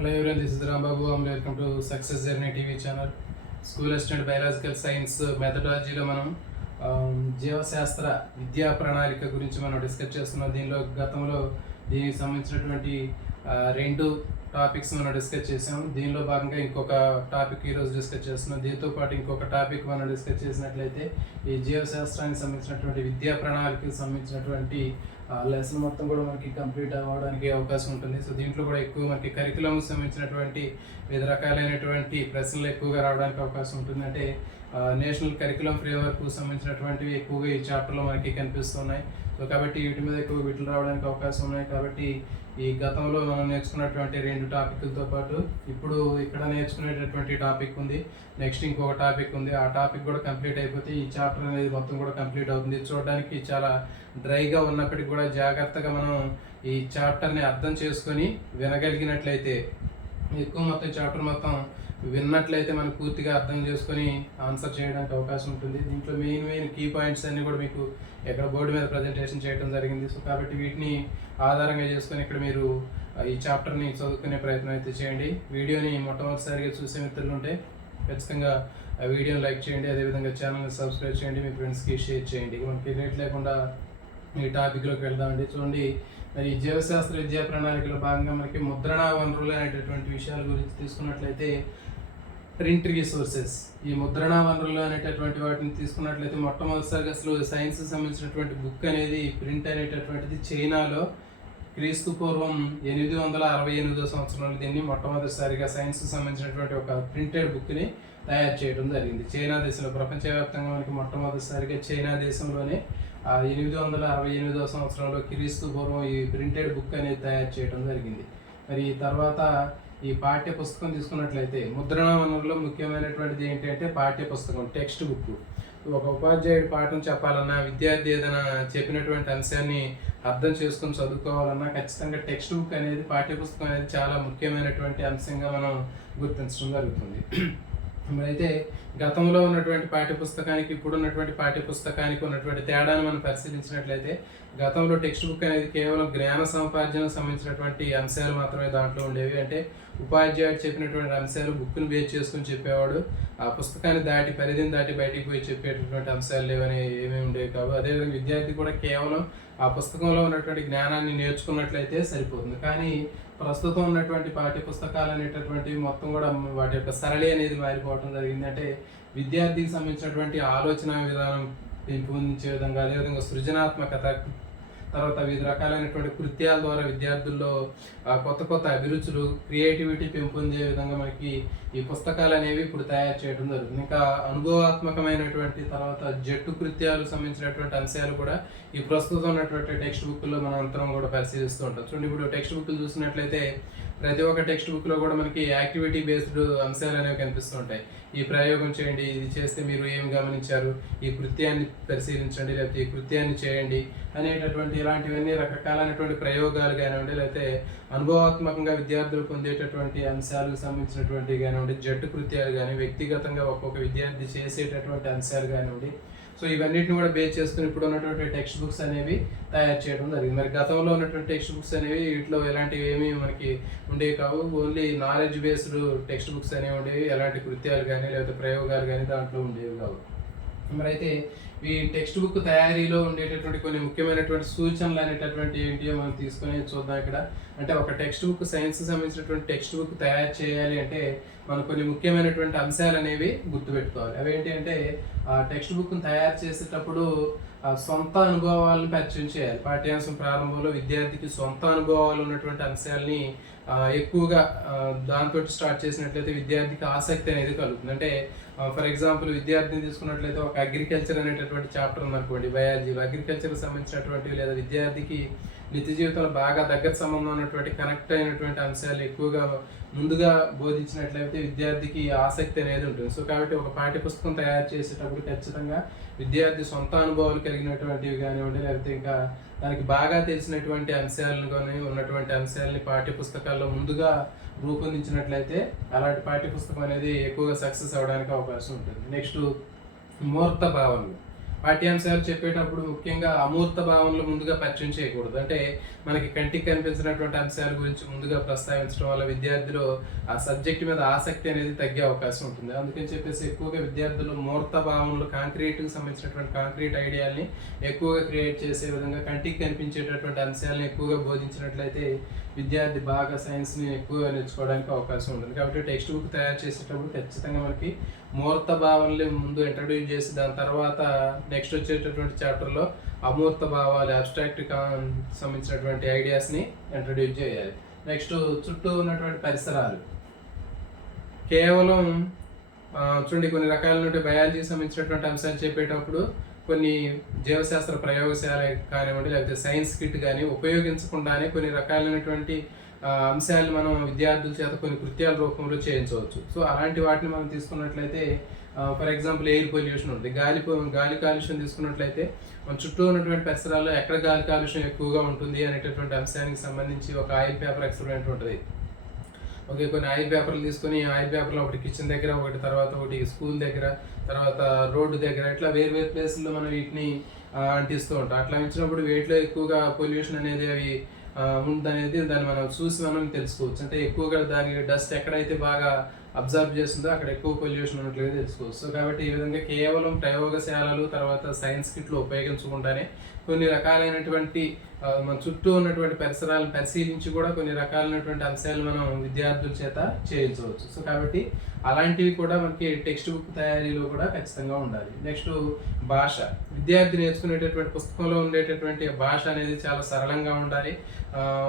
Hello everyone, this is Rambabu. Welcome to Success Journey TV channel. School assistant biological science మెథడాలజీలో మనం జీవశాస్త్ర విద్యా ప్రణాళిక గురించి మనం డిస్కస్ చేస్తున్నాం. గతంలో దీనికి సంబంధించినటువంటి రెండు టాపిక్స్ మనం డిస్కస్ చేసాం. దీనిలో భాగంగా ఇంకొక టాపిక్ ఈరోజు డిస్కస్ చేస్తున్నాం. దీంతో పాటు ఇంకొక టాపిక్ మనం డిస్కస్ చేసినట్లయితే ఈ జీవశాస్త్రానికి సంబంధించినటువంటి విద్యా ప్రణాళికకి సంబంధించినటువంటి లెసన్ మొత్తం కూడా మనకి కంప్లీట్ అవ్వడానికి అవకాశం ఉంటుంది. సో దీంట్లో కూడా ఎక్కువ మనకి కరికులం సంబంధించినటువంటి వివిధ రకాలైనటువంటి ప్రశ్నలు ఎక్కువగా రావడానికి అవకాశం ఉంటుంది. అంటే నేషనల్ కరికులం ఫ్రేమ్వర్క్ సంబంధించినటువంటివి ఎక్కువగా ఈ చాప్టర్లో మనకి కనిపిస్తున్నాయి. సో కాబట్టి వీటి మీద ఎక్కువ వీటిలో రావడానికి అవకాశం ఉన్నాయి. కాబట్టి ఈ గతంలో మనం నేర్చుకున్నటువంటి రెండు టాపిక్లతో పాటు ఇప్పుడు ఇక్కడ నేర్చుకునేటటువంటి టాపిక్ ఉంది, నెక్స్ట్ ఇంకొక టాపిక్ ఉంది. ఆ టాపిక్ కూడా కంప్లీట్ అయిపోతే ఈ చాప్టర్ అనేది మొత్తం కూడా కంప్లీట్ అవుతుంది. చూడడానికి చాలా డ్రైగా ఉన్నప్పటికీ కూడా జాగ్రత్తగా మనం ఈ చాప్టర్ని అర్థం చేసుకొని వినగలిగినట్లయితే, ఎక్కువ మొత్తం చాప్టర్ మొత్తం విన్నట్లయితే మనం పూర్తిగా అర్థం చేసుకొని ఆన్సర్ చేయడానికి అవకాశం ఉంటుంది. దీంట్లో మెయిన్ కీ పాయింట్స్ అన్నీ కూడా మీకు ఇక్కడ బోర్డు మీద ప్రజెంటేషన్ చేయడం జరిగింది. సో కాబట్టి వీటిని ఆధారంగా చేసుకొని ఇక్కడ మీరు ఈ చాప్టర్ని చదువుకునే ప్రయత్నం అయితే చేయండి. వీడియోని మొట్టమొదటిసారిగా చూసే మిత్రులు ఉంటే ఖచ్చితంగా ఆ వీడియోని లైక్ చేయండి, అదేవిధంగా ఛానల్ని సబ్స్క్రైబ్ చేయండి, మీ ఫ్రెండ్స్కి షేర్ చేయండి. మనకి లేట్ లేకుండా ఈ టాపిక్లోకి వెళ్దామండి. చూడండి, మరి జీవశాస్త్ర విద్యా ప్రణాళికలో భాగంగా మనకి ముద్రణా వనరులు అనేటటువంటి విషయాల గురించి తీసుకున్నట్లయితే, ప్రింట్ రిసోర్సెస్, ఈ ముద్రణా వనరులు అనేటటువంటి వాటిని తీసుకున్నట్లయితే మొట్టమొదటిసారిగా అసలు సైన్స్ సంబంధించినటువంటి బుక్ అనేది ప్రింట్ అనేటటువంటిది చైనాలో క్రీస్తు పూర్వం 868 సంవత్సరంలో దీన్ని మొట్టమొదటిసారిగా సైన్స్ సంబంధించినటువంటి ఒక ప్రింటెడ్ బుక్ని తయారు చేయడం జరిగింది. చైనా దేశంలో, ప్రపంచవ్యాప్తంగా మనకి మొట్టమొదటిసారిగా చైనా దేశంలోనే 868 సంవత్సరంలో క్రీస్తు పూర్వం ఈ ప్రింటెడ్ బుక్ అనేది తయారు చేయడం జరిగింది. మరి తర్వాత ఈ పాఠ్య పుస్తకం తీసుకున్నట్లయితే ముద్రణా వనరులో ముఖ్యమైనటువంటిది ఏంటంటే పాఠ్య పుస్తకం, టెక్స్ట్ బుక్. ఒక ఉపాధ్యాయుడు పాఠం చెప్పాలన్నా, విద్యార్థి ఏదైనా చెప్పినటువంటి అంశాన్ని అర్థం చేసుకొని చదువుకోవాలన్నా ఖచ్చితంగా టెక్స్ట్ బుక్ అనేది, పాఠ్య పుస్తకం అనేది చాలా ముఖ్యమైనటువంటి అంశంగా మనం గుర్తించడం జరుగుతుంది. మరి అయితే గతంలో ఉన్నటువంటి పాఠ్యపుస్తకానికి ఇప్పుడు ఉన్నటువంటి పాఠ్యపుస్తకానికి ఉన్నటువంటి తేడాను మనం పరిశీలించినట్లయితే, గతంలో టెక్స్ట్ బుక్ అనేది కేవలం జ్ఞాన సముపార్జనకు సంబంధించినటువంటి అంశాలు మాత్రమే దాంట్లో ఉండేవి. అంటే ఉపాధ్యాయుడు చెప్పినటువంటి అంశాలు బుక్ను బేస్ చేసుకుని చెప్పేవాడు. ఆ పుస్తకాన్ని దాటి, పరిధిని దాటి బయటికి పోయి చెప్పేటటువంటి అంశాలు లేవని ఏమీ ఉండేవి కావు. అదేవిధంగా విద్యార్థి కూడా కేవలం ఆ పుస్తకంలో ఉన్నటువంటి జ్ఞానాన్ని నేర్చుకున్నట్లయితే సరిపోతుంది. కానీ ప్రస్తుతం ఉన్నటువంటి పాఠ్య పుస్తకాలు అనేటటువంటివి మొత్తం కూడా వాటి యొక్క సరళి అనేది మారిపోవడం జరిగింది. అంటే విద్యార్థికి సంబంధించినటువంటి ఆలోచన విధానం పెంపొందించే విధంగా, అదేవిధంగా సృజనాత్మకత, తర్వాత వివిధ రకాలైనటువంటి కృత్యాల ద్వారా విద్యార్థుల్లో కొత్త అభిరుచులు, క్రియేటివిటీ పెంపొందే విధంగా మనకి ఈ పుస్తకాలు అనేవి ఇప్పుడు తయారు చేయడం జరుగుతుంది. ఇంకా అనుభవాత్మకమైనటువంటి, తర్వాత జట్టు కృత్యాలు సంబంధించినటువంటి అంశాలు కూడా ఈ ప్రస్తుతం ఉన్నటువంటి టెక్స్ట్ బుక్లో మనం అంతరం కూడా పరిశీలిస్తూ ఉంటాం. చూడండి, ఇప్పుడు టెక్స్ట్ బుక్లు చూసినట్లయితే ప్రతి ఒక్క టెక్స్ట్ బుక్లో కూడా మనకి యాక్టివిటీ బేస్డ్ అంశాలు అనేవి కనిపిస్తూ ఉంటాయి. ఈ ప్రయోగం చేయండి, ఇది చేస్తే మీరు ఏమి గమనించారు, ఈ కృత్యాన్ని పరిశీలించండి, లేకపోతే ఈ కృత్యాన్ని చేయండి అనేటటువంటి ఇలాంటివన్నీ రకరకాలైనటువంటి ప్రయోగాలు కానివ్వండి, లేకపోతే అనుభవాత్మకంగా విద్యార్థులు పొందేటటువంటి అంశాలకు సంబంధించినటువంటి కానివ్వండి, జట్టు కృత్యాలు కానీ, వ్యక్తిగతంగా ఒక్కొక్క విద్యార్థి చేసేటటువంటి అంశాలు కానివ్వండి. సో ఇవన్నిటిని కూడా బేస్ చేసుకుని ఇప్పుడు ఉన్నటువంటి టెక్స్ట్ బుక్స్ అనేవి తయారు చేయడం జరిగింది. మరి గతంలో ఉన్నటువంటి టెక్స్ట్ బుక్స్ అనేవి వీటిలో ఎలాంటివి ఏమీ మనకి ఉండేవి కావు. Only knowledge based text books అనేవి ఉండేవి. ఎలాంటి కృత్యాలు కానీ లేకపోతే ప్రయోగాలు కానీ దాంట్లో ఉండేవి కావు. మరి అయితే ఈ టెక్స్ట్ బుక్ తయారీలో ఉండేటటువంటి కొన్ని ముఖ్యమైనటువంటి సూచనలు అనేటటువంటి ఏంటి మనం తీసుకొని చూద్దాం ఇక్కడ. అంటే ఒక టెక్స్ట్ బుక్, సైన్స్ సంబంధించినటువంటి టెక్స్ట్ బుక్ తయారు చేయాలి అంటే మనం కొన్ని ముఖ్యమైనటువంటి అంశాలు అనేవి గుర్తుపెట్టుకోవాలి. అవేంటి అంటే, ఆ టెక్స్ట్ బుక్ని తయారు చేసేటప్పుడు సొంత అనుభవాలను పరిచయం చేయాలి. పాఠ్యాంశం ప్రారంభంలో విద్యార్థికి సొంత అనుభవాలు ఉన్నటువంటి అంశాలని ఎక్కువగా దాంతో స్టార్ట్ చేసినట్లయితే విద్యార్థికి ఆసక్తి అనేది కలుగుతుంది. అంటే ఫర్ ఎగ్జాంపుల్ విద్యార్థిని తీసుకున్నట్లయితే ఒక అగ్రికల్చర్ అనేటటువంటి చాప్టర్ ఉందనుకోండి, బయాలజీలో అగ్రికల్చర్కి సంబంధించినటువంటి లేదా విద్యార్థికి నిత్య జీవితంలో బాగా దగ్గర సంబంధం ఉన్నటువంటి కనెక్ట్ అయినటువంటి అంశాలు ఎక్కువగా ముందుగా బోధించినట్లయితే విద్యార్థికి ఆసక్తి అనేది ఉంటుంది. సో కాబట్టి ఒక పాఠ్య పుస్తకం తయారు చేసేటప్పుడు ఖచ్చితంగా విద్యార్థి సొంత అనుభవాలు కలిగినటువంటివి కానివ్వండి, లేకపోతే ఇంకా దానికి బాగా తెలిసినటువంటి అంశాలను కానీ ఉన్నటువంటి అంశాలని పాఠ్య పుస్తకాల్లో ముందుగా రూపొందించినట్లయితే అలాంటి పాఠ్య పుస్తకం అనేది ఎక్కువగా సక్సెస్ అవ్వడానికి అవకాశం ఉంటుంది. నెక్స్ట్, మూర్త భావనలు. పాఠ్యాంశాలు చెప్పేటప్పుడు ముఖ్యంగా అమూర్త భావనలు ముందుగా పరిచయం చేయకూడదు. అంటే మనకి కంటికి కనిపించినటువంటి అంశాల గురించి ముందుగా ప్రస్తావించడం వల్ల విద్యార్థిలో ఆ సబ్జెక్ట్ మీద ఆసక్తి అనేది తగ్గే అవకాశం ఉంటుంది. అందుకని చెప్పేసి ఎక్కువగా విద్యార్థులు మూర్త భావనలు, కాంక్రీట్కి సంబంధించినటువంటి కాంక్రీట్ ఐడియాల్ని ఎక్కువగా క్రియేట్ చేసే విధంగా కంటికి కనిపించేటటువంటి అంశాలను ఎక్కువగా బోధించినట్లయితే విద్యార్థి బాగా సైన్స్ని ఎక్కువగా నేర్చుకోవడానికి అవకాశం ఉంటుంది. కాబట్టి టెక్స్ట్ బుక్ తయారు చేసేటప్పుడు ఖచ్చితంగా మనకి మూర్త భావనలు ముందు ఇంట్రడ్యూస్ చేసి దాని తర్వాత నెక్స్ట్ వచ్చేటటువంటి చాప్టర్లో అమూర్త భావాలు, అబ్స్ట్రాక్ట్ సంబంధించినటువంటి ఐడియాస్ని ఇంట్రడ్యూస్ చేయాలి. నెక్స్ట్ చుట్టూ ఉన్నటువంటి పరిసరాలు కేవలం చూడండి, కొన్ని రకాలైన బయాలజీకి సంబంధించినటువంటి అంశాలు చెప్పేటప్పుడు కొన్ని జీవశాస్త్ర ప్రయోగశాల కానివ్వండి, లేకపోతే సైన్స్ కిట్ కానీ ఉపయోగించకుండానే కొన్ని రకాలైనటువంటి అంశాలు మనం విద్యార్థుల చేత కొన్ని కృత్యాల రూపంలో చేయించవచ్చు. సో అలాంటి వాటిని మనం తీసుకున్నట్లయితే ఫర్ ఎగ్జాంపుల్ ఎయిర్ పొల్యూషన్ ఉంటుంది, గాలి కాలుష్యం తీసుకున్నట్లయితే మన చుట్టూ ఉన్నటువంటి పరిసరాల్లో ఎక్కడ గాలి కాలుష్యం ఎక్కువగా ఉంటుంది అనేటటువంటి అంశానికి సంబంధించి ఒక ఆయిల్ పేపర్ ఎక్స్పెరిమెంట్ ఉంటుంది. ఓకే, కొన్ని ఆయిల్ పేపర్లు తీసుకొని ఆయిల్ పేపర్లో ఒకటి కిచెన్ దగ్గర, ఒకటి తర్వాత ఒకటి స్కూల్ దగ్గర, తర్వాత రోడ్డు దగ్గర, ఇట్లా వేరు వేరు ప్లేసుల్లో మనం వీటిని అంటిస్తూ ఉంటాం. అట్లా ఇచ్చినప్పుడు వేటిలో ఎక్కువగా పొల్యూషన్ అనేది అవి ఉందనేది దాన్ని మనం చూసి మనం తెలుసుకోవచ్చు. అంటే ఎక్కువగా దాని డస్ట్ ఎక్కడైతే బాగా అబ్జర్వ్ చేస్తుందో అక్కడ ఎక్కువ పొల్యూషన్ ఉన్నట్లుగా తెలుసుకోవచ్చు. సో కాబట్టి ఈ విధంగా కేవలం ప్రయోగశాలలు తర్వాత సైన్స్ కిట్లు ఉపయోగించకుండానే కొన్ని రకాలైనటువంటి మన చుట్టూ ఉన్నటువంటి పరిసరాలను పరిశీలించి కూడా కొన్ని రకాలైనటువంటి అంశాలు మనం విద్యార్థుల చేత చేయించవచ్చు. సో కాబట్టి అలాంటివి కూడా మనకి టెక్స్ట్ బుక్ తయారీలో కూడా ఖచ్చితంగా ఉండాలి. నెక్స్ట్ భాష, విద్యార్థి నేర్చుకునేటటువంటి పుస్తకంలో ఉండేటటువంటి భాష అనేది చాలా సరళంగా ఉండాలి.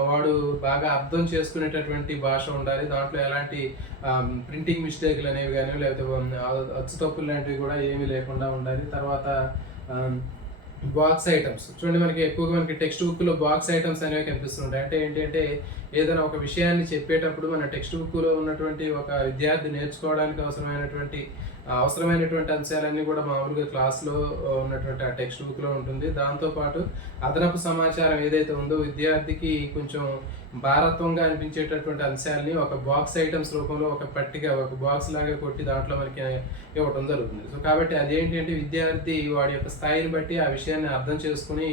వాడు బాగా అర్థం చేసుకునేటటువంటి భాష ఉండాలి. దాంట్లో ఎలాంటి ప్రింటింగ్ మిస్టేక్లు అనేవి కానీ లేకపోతే అచ్చు తప్పులు లాంటివి కూడా ఏమీ లేకుండా ఉండాలి. తర్వాత బాక్స్ ఐటమ్స్ చూడండి, మనకి ఎక్కువగా మనకి టెక్స్ట్ బుక్లో బాక్స్ ఐటమ్స్ అనేవి కనిపిస్తుంటాయి. అంటే ఏంటంటే ఏదైనా ఒక విషయాన్ని చెప్పేటప్పుడు మన టెక్స్ట్ బుక్లో ఉన్నటువంటి ఒక విద్యార్థి నేర్చుకోవడానికి అవసరమైనటువంటి అంశాలన్నీ కూడా మామూలుగా క్లాస్లో ఉన్నటువంటి ఆ టెక్స్ట్ బుక్లో ఉంటుంది. దాంతోపాటు అదనపు సమాచారం ఏదైతే ఉందో విద్యార్థికి కొంచెం భారత్వంగా అనిపించేటటువంటి అంశాలని ఒక బాక్స్ ఐటమ్స్ రూపంలో ఒక పట్టిక, ఒక బాక్స్ లాగా కొట్టి దాంట్లో మనకి ఇవ్వటం జరుగుతుంది. సో కాబట్టి అదేంటి అంటే విద్యార్థి వాడి యొక్క స్థాయిని బట్టి ఆ విషయాన్ని అర్థం చేసుకుని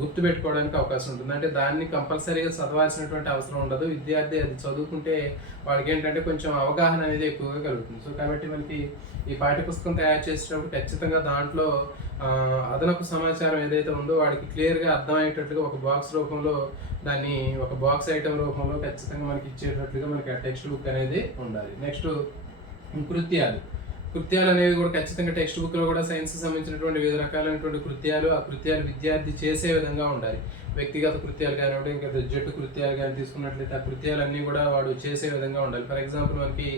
గుర్తుపెట్టుకోవడానికి అవకాశం ఉంటుంది. అంటే దాన్ని కంపల్సరీగా చదవాల్సినటువంటి అవసరం ఉండదు. విద్యార్థి అది చదువుకుంటే వాడికి ఏంటంటే కొంచెం అవగాహన అనేది ఎక్కువగా కలుగుతుంది. సో కాబట్టి మనకి ఈ పాఠ్యపుస్తకం తయారు చేసేటప్పుడు ఖచ్చితంగా దాంట్లో అదనపు సమాచారం ఏదైతే ఉందో వాడికి క్లియర్గా అర్థమయ్యేటట్లుగా ఒక బాక్స్ రూపంలో దాన్ని ఒక బాక్స్ ఐటమ్ రూపంలో ఖచ్చితంగా మనకి ఇచ్చేటట్లుగా మనకి ఆ టెక్స్ట్ బుక్ అనేది ఉండాలి. నెక్స్ట్ కృత్యాలు అనేవి కూడా ఖచ్చితంగా టెక్స్ట్ బుక్లో కూడా సైన్స్కి సంబంధించినటువంటి వివిధ రకాలైనటువంటి కృత్యాలు, ఆ కృత్యాలు విద్యార్థి చేసే విధంగా ఉండాలి. వ్యక్తిగత కృత్యాలు కానివ్వండి, ఇంకా జట్టు కృత్యాలు కానీ తీసుకున్నట్లయితే ఆ కృత్యాలన్నీ కూడా వాడు చేసే విధంగా ఉండాలి. ఫర్ ఎగ్జాంపుల్ మనకి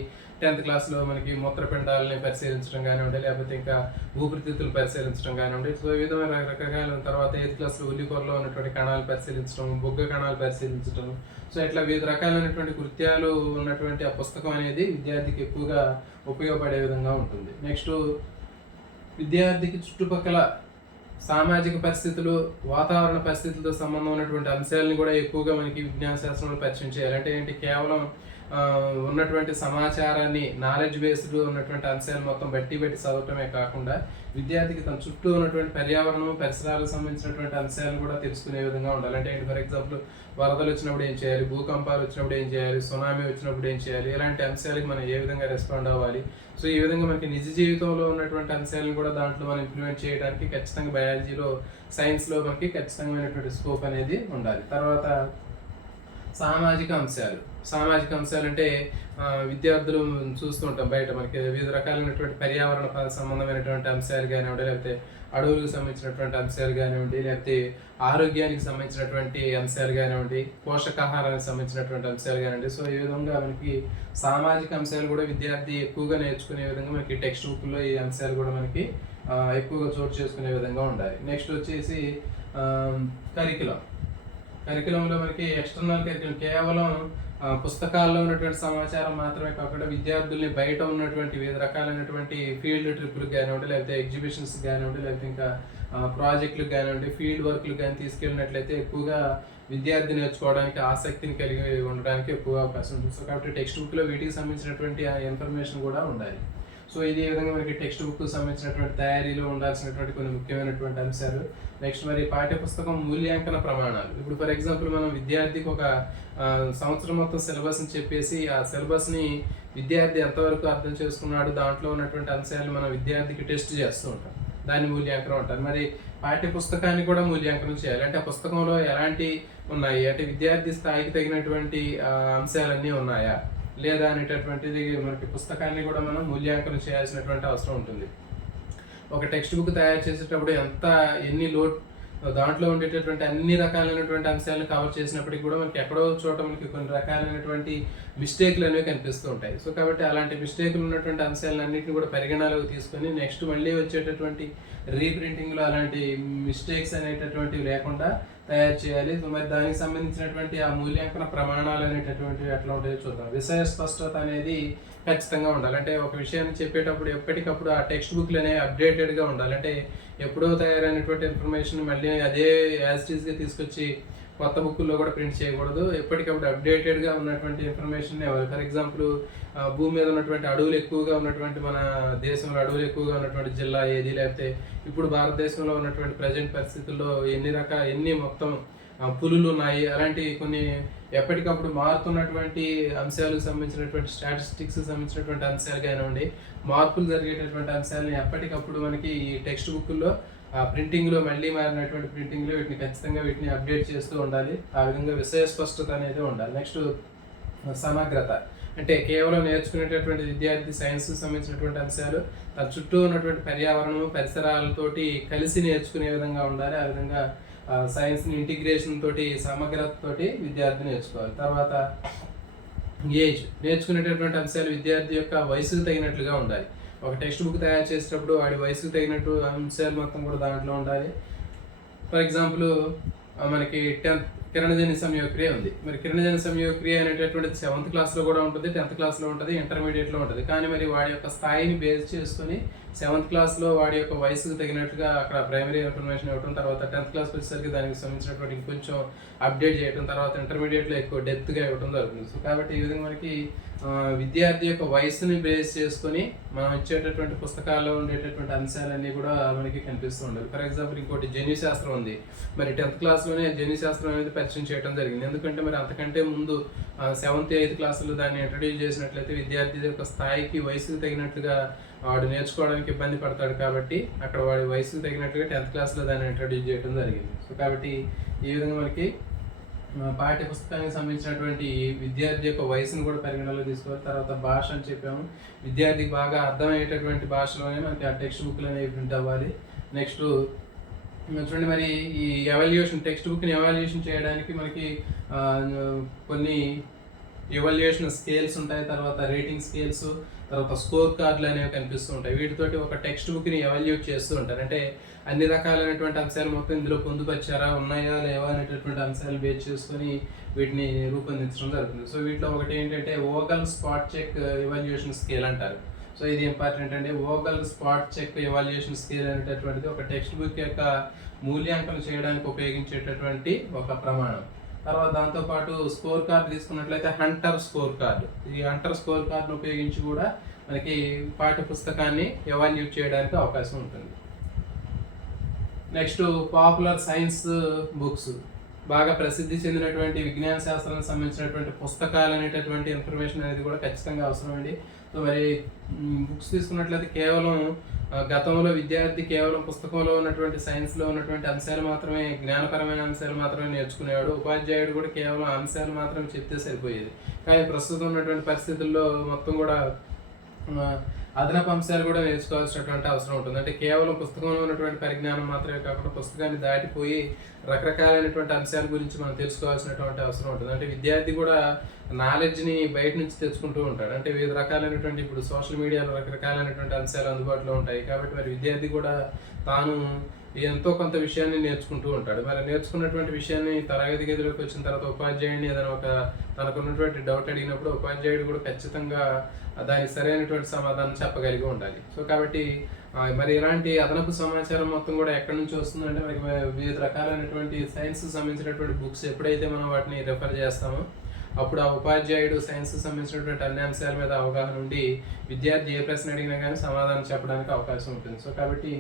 10th క్లాస్లో మనకి మూత్రపిండాలని పరిశీలించడం కానివ్వండి, లేకపోతే ఇంకా ఊపిరితిత్తులు పరిశీలించడం కానివ్వండి. సో ఈ విధమైన రకరకాల తర్వాత 8th క్లాస్లో ఉల్లికూరలో ఉన్నటువంటి కణాలు పరిశీలించడం, బొగ్గ కణాలు పరిశీలించడం. సో ఇట్లా వివిధ రకాలైనటువంటి కృత్యాలు ఉన్నటువంటి ఆ పుస్తకం అనేది విద్యార్థికి ఎక్కువగా ఉపయోగపడే విధంగా ఉంటుంది. నెక్స్ట్ విద్యార్థికి చుట్టుపక్కల సామాజిక పరిస్థితులు, వాతావరణ పరిస్థితులతో సంబంధం ఉన్నటువంటి అంశాలను కూడా ఎక్కువగా మనకి విజ్ఞాన శాస్త్రంలో పరిచయం చేయాలి. అంటే ఏంటి, కేవలం ఉన్నటువంటి సమాచారాన్ని నాలెడ్జ్ బేస్డ్ ఉన్నటువంటి అంశాలు మొత్తం బట్టి చదవటమే కాకుండా విద్యార్థికి తన చుట్టూ ఉన్నటువంటి పర్యావరణం, పరిసరాలకు సంబంధించినటువంటి అంశాలను కూడా తెలుసుకునే విధంగా ఉండాలి. అంటే ఏంటి, ఫర్ ఎగ్జాంపుల్ వరదలు వచ్చినప్పుడు ఏం చేయాలి, భూకంపాలు వచ్చినప్పుడు ఏం చేయాలి, సునామీ వచ్చినప్పుడు ఏం చేయాలి, ఇలాంటి అంశాలకి మనం ఏ విధంగా రెస్పాండ్ అవ్వాలి. సో ఈ విధంగా మనకి నిజ జీవితంలో ఉన్నటువంటి అంశాలను కూడా దాంట్లో మనం ఇంప్లిమెంట్ చేయడానికి ఖచ్చితంగా బయాలజీలో, సైన్స్లో మనకి ఖచ్చితమైనటువంటి స్కోప్ అనేది ఉండాలి. తర్వాత సామాజిక అంశాలు అంటే విద్యార్థులు చూస్తుంటాం బయట మనకి వివిధ రకాలైనటువంటి పర్యావరణ సంబంధమైనటువంటి అంశాలు కానివ్వండి, లేకపోతే అడవులకు సంబంధించినటువంటి అంశాలు కానివ్వండి, లేకపోతే ఆరోగ్యానికి సంబంధించినటువంటి అంశాలు కానివ్వండి, పోషకాహారానికి సంబంధించినటువంటి అంశాలు కానివ్వండి. సో ఈ విధంగా మనకి సామాజిక అంశాలు కూడా విద్యార్థి ఎక్కువగా నేర్చుకునే విధంగా మనకి టెక్స్ట్ బుక్లో ఈ అంశాలు కూడా మనకి ఎక్కువగా చోటు చేసుకునే విధంగా ఉండాలి. నెక్స్ట్ వచ్చేసి కరికులంలో మనకి ఎక్స్టర్నల్ కరికులం కేవలం పుస్తకాల్లో ఉన్నటువంటి సమాచారం మాత్రమే కాకుండా విద్యార్థుల్ని బయట ఉన్నటువంటి వివిధ రకాలైనటువంటి ఫీల్డ్ ట్రిప్లకు కానివ్వండి, లేకపోతే ఎగ్జిబిషన్స్ కానివ్వండి, లేకపోతే ఇంకా ప్రాజెక్టులకు కానివ్వండి, ఫీల్డ్ వర్క్లు కానీ తీసుకెళ్ళినట్లయితే ఎక్కువగా విద్యార్థి నేర్చుకోవడానికి ఆసక్తిని కలిగి ఉండడానికి ఎక్కువ అవకాశం ఉంటుంది. సో కాబట్టి టెక్స్ట్ బుక్లో వీటికి సంబంధించినటువంటి ఆ ఇన్ఫర్మేషన్ కూడా ఉండాలి. సో ఇది ఈ విధంగా మనకి టెక్స్ట్ బుక్ సంబంధించినటువంటి తయారీలో ఉండాల్సినటువంటి కొన్ని ముఖ్యమైనటువంటి అంశాలు. నెక్స్ట్ మరి పాఠ్యపుస్తకం మూల్యాంకన ప్రమాణాలు. ఇప్పుడు ఫర్ ఎగ్జాంపుల్ మనం విద్యార్థికి ఒక సంవత్సరం మొత్తం సిలబస్ని చెప్పేసి ఆ సిలబస్ని విద్యార్థి ఎంతవరకు అర్థం చేసుకున్నాడు, దాంట్లో ఉన్నటువంటి అంశాలను మనం విద్యార్థికి టెస్ట్ చేస్తూ ఉంటాం, దాన్ని మూల్యాంకనం అంటారు. మరి పాఠ్య పుస్తకాన్ని కూడా మూల్యాంకనం చేయాలి. అంటే ఆ పుస్తకంలో ఎలాంటి ఉన్నాయి, అంటే విద్యార్థి స్థాయికి తగినటువంటి అంశాలన్నీ ఉన్నాయా లేదా అనేటటువంటిది మనకి పుస్తకాన్ని కూడా మనం మూల్యాంకనం చేయాల్సినటువంటి అవసరం ఉంటుంది. ఒక టెక్స్ట్ బుక్ తయారు చేసేటప్పుడు ఎన్ని దాంట్లో ఉండేటటువంటి అన్ని రకాలైనటువంటి అంశాలను కవర్ చేసినప్పటికీ కూడా మనకి ఎక్కడో చోట మనకి కొన్ని రకాలైనటువంటి మిస్టేక్లు అనేవి కనిపిస్తూ ఉంటాయి. సో కాబట్టి అలాంటి మిస్టేక్లు ఉన్నటువంటి అంశాలన్నింటినీ కూడా పరిగణలోకి తీసుకొని నెక్స్ట్ మళ్ళీ వచ్చేటటువంటి రీప్రింటింగ్లో అలాంటి మిస్టేక్స్ అనేటటువంటివి లేకుండా తయారు చేయాలి. సో మరి దానికి సంబంధించినటువంటి ఆ మూల్యాంకన ప్రమాణాలు అనేటటువంటివి ఎట్లా ఉంటాయో చూద్దాం. విషయ స్పష్టత అనేది ఖచ్చితంగా ఉండాలి. అంటే ఒక విషయాన్ని చెప్పేటప్పుడు ఎప్పటికప్పుడు ఆ టెక్స్ట్ బుక్లు అనేవి అప్డేటెడ్గా ఉండాలి. అంటే ఎప్పుడో తయారైనటువంటి ఇన్ఫర్మేషన్ మళ్ళీ అదే యాజ్ ఇట్ ఈస్గా తీసుకొచ్చి కొత్త బుక్కుల్లో కూడా ప్రింట్ చేయకూడదు. ఎప్పటికప్పుడు అప్డేటెడ్గా ఉన్నటువంటి ఇన్ఫర్మేషన్ ఇవ్వాలి. ఫర్ ఎగ్జాంపుల్ భూమి మీద ఉన్నటువంటి అడవులు ఎక్కువగా ఉన్నటువంటి మన దేశంలో అడవులు ఎక్కువగా ఉన్నటువంటి జిల్లా ఏది, లేకపోతే ఇప్పుడు భారతదేశంలో ఉన్నటువంటి ప్రజెంట్ పరిస్థితుల్లో ఎన్ని మొత్తం పులులు ఉన్నాయి, అలాంటి కొన్ని ఎప్పటికప్పుడు మారుతున్నటువంటి అంశాలకు సంబంధించినటువంటి స్టాటిస్టిక్స్ సంబంధించినటువంటి అంశాలు కానివ్వండి, మార్పులు జరిగేటటువంటి అంశాలను ఎప్పటికప్పుడు మనకి ఈ టెక్స్ట్ బుక్లో ప్రింటింగ్లో మళ్ళీ మారినటువంటి ప్రింటింగ్లో వీటిని అప్డేట్ చేస్తూ ఉండాలి. ఆ విధంగా విషయ స్పష్టత అనేది ఉండాలి. నెక్స్ట్ సమగ్రత. అంటే కేవలం నేర్చుకునేటటువంటి విద్యార్థి సైన్స్ సంబంధించినటువంటి అంశాలు తన చుట్టూ ఉన్నటువంటి పర్యావరణము పరిసరాలతోటి కలిసి నేర్చుకునే విధంగా ఉండాలి. ఆ విధంగా సైన్స్ని ఇంటిగ్రేషన్ తోటి సమగ్రతతోటి విద్యార్థి నేర్చుకోవాలి. తర్వాత ఏజ్, నేర్చుకునేటటువంటి అంశాలు విద్యార్థి యొక్క వయసుకు తగినట్లుగా ఉండాలి. ఒక టెక్స్ట్ బుక్ తయారు చేసేటప్పుడు వాడి వయసుకు తగినట్టు అంశాలు మొత్తం కూడా దాంట్లో ఉండాలి. ఫర్ ఎగ్జాంపుల్ మనకి 10th కిరణజన్య సంయోగక్రియ ఉంది. మరి కిరణజన్య సంయోగక్రియ అనేటటువంటిది 7th క్లాస్లో కూడా ఉంటుంది, 10th క్లాస్లో ఉంటుంది, ఇంటర్మీడియట్లో ఉంటుంది. కానీ మరి వాడి యొక్క స్థాయిని బేస్ చేసుకొని 7th క్లాస్లో వాడి యొక్క వయసుకు తగినట్టుగా అక్కడ ప్రైమరీ ఇన్ఫర్మేషన్ ఇవ్వడం, తర్వాత 10th క్లాస్కి వచ్చేసరికి దానికి సంబంధించినటువంటి ఇంకొంచెం అప్డేట్ చేయడం, తర్వాత ఇంటర్మీడియట్లో ఎక్కువ డెప్త్గా ఇవ్వడం జరుగుతుంది. సో కాబట్టి ఈ విధంగా మనకి విద్యార్థి యొక్క వయసుని బేస్ చేసుకొని మనం ఇచ్చేటటువంటి పుస్తకాల్లో ఉండేటటువంటి అంశాలన్నీ కూడా మనకి కనిపిస్తూ ఉండాలి. ఫర్ ఎగ్జాంపుల్ ఇంకోటి జన్యుశాస్త్రం ఉంది. మరి 10th క్లాస్లోనే జన్యుశాస్త్రం అనేది పరిచయం చేయడం జరిగింది. ఎందుకంటే మరి అంతకంటే ముందు 7th 8th క్లాసులో దాన్ని ఇంట్రడ్యూస్ చేసినట్లయితే విద్యార్థి యొక్క స్థాయికి వయసుకు తగినట్టుగా వాడు నేర్చుకోవడానికి ఇబ్బంది పడతాడు. కాబట్టి అక్కడ వాడి వయసుకు తగినట్టుగా 10th క్లాస్లో దాన్ని ఇంట్రడ్యూస్ చేయడం జరిగింది. సో కాబట్టి ఈ విధంగా మనకి పాఠ్య పుస్తకానికి సంబంధించినటువంటి విద్యార్థి యొక్క వయసును కూడా పరిగణలో తీసుకోవాలి. తర్వాత భాష అని చెప్పాము, విద్యార్థికి బాగా అర్థమయ్యేటటువంటి భాషలోనే మనకి ఆ టెక్స్ట్ బుక్లు అనేవి ప్రింట్ అవ్వాలి. నెక్స్ట్ చూడండి, మరి ఈ టెక్స్ట్ బుక్ని ఎవాల్యుయేషన్ చేయడానికి మనకి కొన్ని ఎవాల్యుయేషన్ స్కేల్స్ ఉంటాయి, తర్వాత రేటింగ్ స్కేల్స్, తర్వాత స్కోర్ కార్డులు అనేవి కనిపిస్తూ ఉంటాయి. వీటితోటి ఒక టెక్స్ట్ బుక్ని ఎవాల్యుయేట్ చేస్తూ ఉంటారు. అంటే అన్ని రకాలైనటువంటి అంశాలు మొత్తం ఇందులో పొందుపరిచారా, ఉన్నాయా లేవా అనేటటువంటి అంశాలు బేస్ చేసుకొని వీటిని రూపొందించడం జరుగుతుంది. సో వీటిలో ఒకటి ఏంటంటే ఓగల్ స్పాట్ చెక్ ఎవాల్యుయేషన్ స్కేల్ అంటారు. సో ఇది ఇంపార్టెంట్ అండి. ఓగల్ స్పాట్ చెక్ ఎవాల్యుయేషన్ స్కేల్ అనేటటువంటిది ఒక టెక్స్ట్ బుక్ యొక్క మూల్యాంకనం చేయడానికి ఉపయోగించేటటువంటి ఒక ప్రమాణం. తర్వాత దాంతోపాటు స్కోర్ కార్డు తీసుకున్నట్లయితే హంటర్ స్కోర్ కార్డు, ఈ హంటర్ స్కోర్ కార్డును ఉపయోగించి కూడా మనకి పాఠ్య పుస్తకాన్ని ఎవాల్యుయేట్ చేయడానికి అవకాశం ఉంటుంది. నెక్స్ట్ పాపులర్ సైన్స్ బుక్స్, బాగా ప్రసిద్ధి చెందినటువంటి విజ్ఞాన శాస్త్రానికి సంబంధించినటువంటి పుస్తకాలు అనేటటువంటి ఇన్ఫర్మేషన్ అనేది కూడా ఖచ్చితంగా అవసరం అండి. సో మరి బుక్స్ తీసుకున్నట్లయితే కేవలం గతంలో విద్యార్థి కేవలం పుస్తకంలో ఉన్నటువంటి సైన్స్లో ఉన్నటువంటి అంశాలు మాత్రమే, జ్ఞానపరమైన అంశాలు మాత్రమే నేర్చుకునేవాడు. ఉపాధ్యాయుడు కూడా కేవలం అంశాలు మాత్రమే చెప్తే సరిపోయేది. కానీ ప్రస్తుతం ఉన్నటువంటి పరిస్థితుల్లో మొత్తం కూడా అదనపు అంశాలు కూడా నేర్చుకోవాల్సినటువంటి అవసరం ఉంటుంది. అంటే కేవలం పుస్తకంలో ఉన్నటువంటి పరిజ్ఞానం మాత్రమే కాకుండా పుస్తకాన్ని దాటిపోయి రకరకాలైనటువంటి అంశాల గురించి మనం తెలుసుకోవాల్సినటువంటి అవసరం ఉంటుంది. అంటే విద్యార్థి కూడా నాలెడ్జ్ని బయట నుంచి తెచ్చుకుంటూ ఉంటాడు. అంటే వివిధ రకాలైనటువంటి ఇప్పుడు సోషల్ మీడియాలో రకరకాలైనటువంటి అంశాలు అందుబాటులో ఉంటాయి. కాబట్టి మరి విద్యార్థి కూడా తాను ఎంతో కొంత విషయాన్ని నేర్చుకుంటూ ఉంటాడు. మరి నేర్చుకున్నటువంటి విషయాన్ని తరగతి గదిలోకి వచ్చిన తర్వాత ఉపాధ్యాయుడిని ఏదైనా తనకున్నటువంటి డౌట్ అడిగినప్పుడు ఉపాధ్యాయుడు కూడా ఖచ్చితంగా దానికి సరైనటువంటి సమాధానం చెప్పగలిగి ఉండాలి. సో కాబట్టి మరి ఇలాంటి అదనపు సమాచారం మొత్తం కూడా ఎక్కడి నుంచి వస్తుందంటే మనకి వివిధ రకాలైనటువంటి సైన్స్ సంబంధించినటువంటి బుక్స్ ఎప్పుడైతే మనం వాటిని రెఫర్ చేస్తామో అప్పుడు ఆ ఉపాధ్యాయుడు సైన్స్ సంబంధించినటువంటి అన్ని అంశాల మీద అవగాహన ఉండి విద్యార్థి ఏ ప్రశ్న అడిగినా కానీ సమాధానం చెప్పడానికి అవకాశం ఉంటుంది. సో కాబట్టి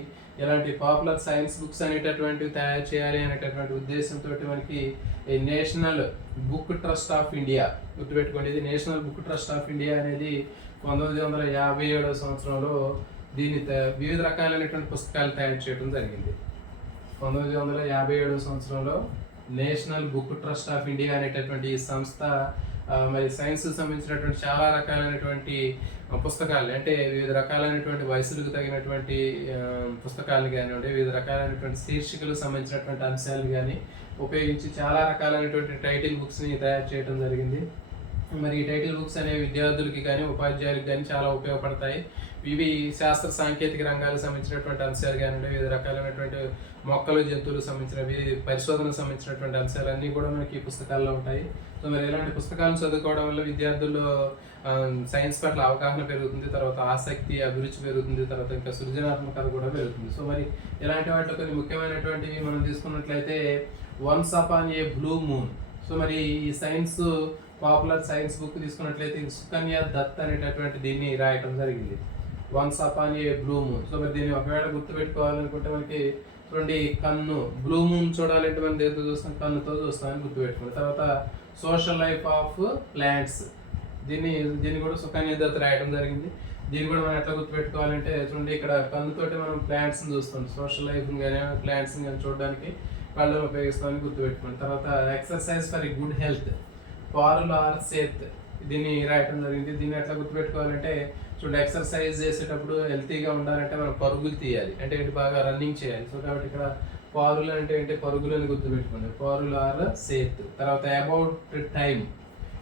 ఇలాంటి పాపులర్ సైన్స్ బుక్స్ అనేటటువంటివి తయారు చేయాలి అనేటటువంటి ఉద్దేశంతో మనకి ఈ national book trust of India, గుర్తుపెట్టుకోండి, ఇది national book trust of India అనేది 1957 సంవత్సరంలో దీన్ని వివిధ రకాలైనటువంటి పుస్తకాలు తయారు చేయడం జరిగింది. 1957 సంవత్సరంలో national book trust of India అనేటటువంటి ఈ సంస్థ మరి సైన్స్ సంబంధించినటువంటి చాలా రకాలైనటువంటి పుస్తకాలు, అంటే వివిధ రకాలైనటువంటి వయసులకు తగినటువంటి పుస్తకాలు కానివ్వండి, వివిధ రకాలైనటువంటి శీర్షికలకు సంబంధించినటువంటి అంశాలు కానీ ఉపయోగించి చాలా రకాలైనటువంటి టైటిల్ బుక్స్ని తయారు చేయడం జరిగింది. మరి ఈ టైటిల్ బుక్స్ అనేవి విద్యార్థులకి కానీ ఉపాధ్యాయులకు కానీ చాలా ఉపయోగపడతాయి. ఇవి శాస్త్ర సాంకేతిక రంగాలకు సంబంధించినటువంటి అంశాలు కానివ్వండి, వివిధ రకాలైనటువంటి మొక్కలు జంతువులకు సంబంధించినవి, పరిశోధనకు సంబంధించినటువంటి అంశాలన్నీ కూడా మనకి ఈ పుస్తకాల్లో ఉంటాయి. సో మరి ఇలాంటి పుస్తకాలను చదువుకోవడం వల్ల విద్యార్థుల్లో సైన్స్ పట్ల అవగాహన పెరుగుతుంది, తర్వాత ఆసక్తి, అభిరుచి పెరుగుతుంది, తర్వాత ఇంకా సృజనాత్మకత కూడా పెరుగుతుంది. సో మరి ఇలాంటి వాటిలో కొన్ని ముఖ్యమైనటువంటివి మనం తీసుకున్నట్లయితే once upon a blue moon. So మరి ఈ సైన్స్ పాపులర్ సైన్స్ బుక్ తీసుకున్నట్లయితే సుకన్య దత్ అనేటటువంటి దీన్ని రాయటం జరిగింది, once upon a blue moon. So మరి దీన్ని ఒకవేళ గుర్తుపెట్టుకోవాలనుకుంటే మనకి చూడండి, కన్ను, బ్లూ మూన్ చూడాలంటే మనం దేంతో చూస్తాం, కన్నుతో చూస్తామని గుర్తుపెట్టుకోండి. తర్వాత సోషల్ లైఫ్ ఆఫ్ ప్లాంట్స్, దీన్ని కూడా సుకన్య దత్ రాయడం జరిగింది. దీన్ని కూడా మనం ఎట్లా గుర్తుపెట్టుకోవాలంటే చూడండి, ఇక్కడ కన్నుతోటి మనం ప్లాంట్స్ని చూస్తాం, సోషల్ లైఫ్ కానీ ప్లాంట్స్ని కానీ చూడడానికి కళ్ళను ఉపయోగిస్తామని గుర్తుపెట్టుకోండి. తర్వాత exercise for good health, Parul R Seth, దీన్ని రాయటం జరిగింది. దీన్ని ఎట్లా గుర్తుపెట్టుకోవాలంటే చూడండి, ఎక్సర్సైజ్ చేసేటప్పుడు హెల్తీగా ఉండాలంటే మనం పరుగులు తీయాలి, అంటే ఏంటి, బాగా రన్నింగ్ చేయాలి. సో కాబట్టి ఇక్కడ పారులు అంటే ఏంటి, పరుగులు అని గుర్తుపెట్టుకోండి, పారుల్ ఆర్ సేత్. తర్వాత అబౌట్ టైం,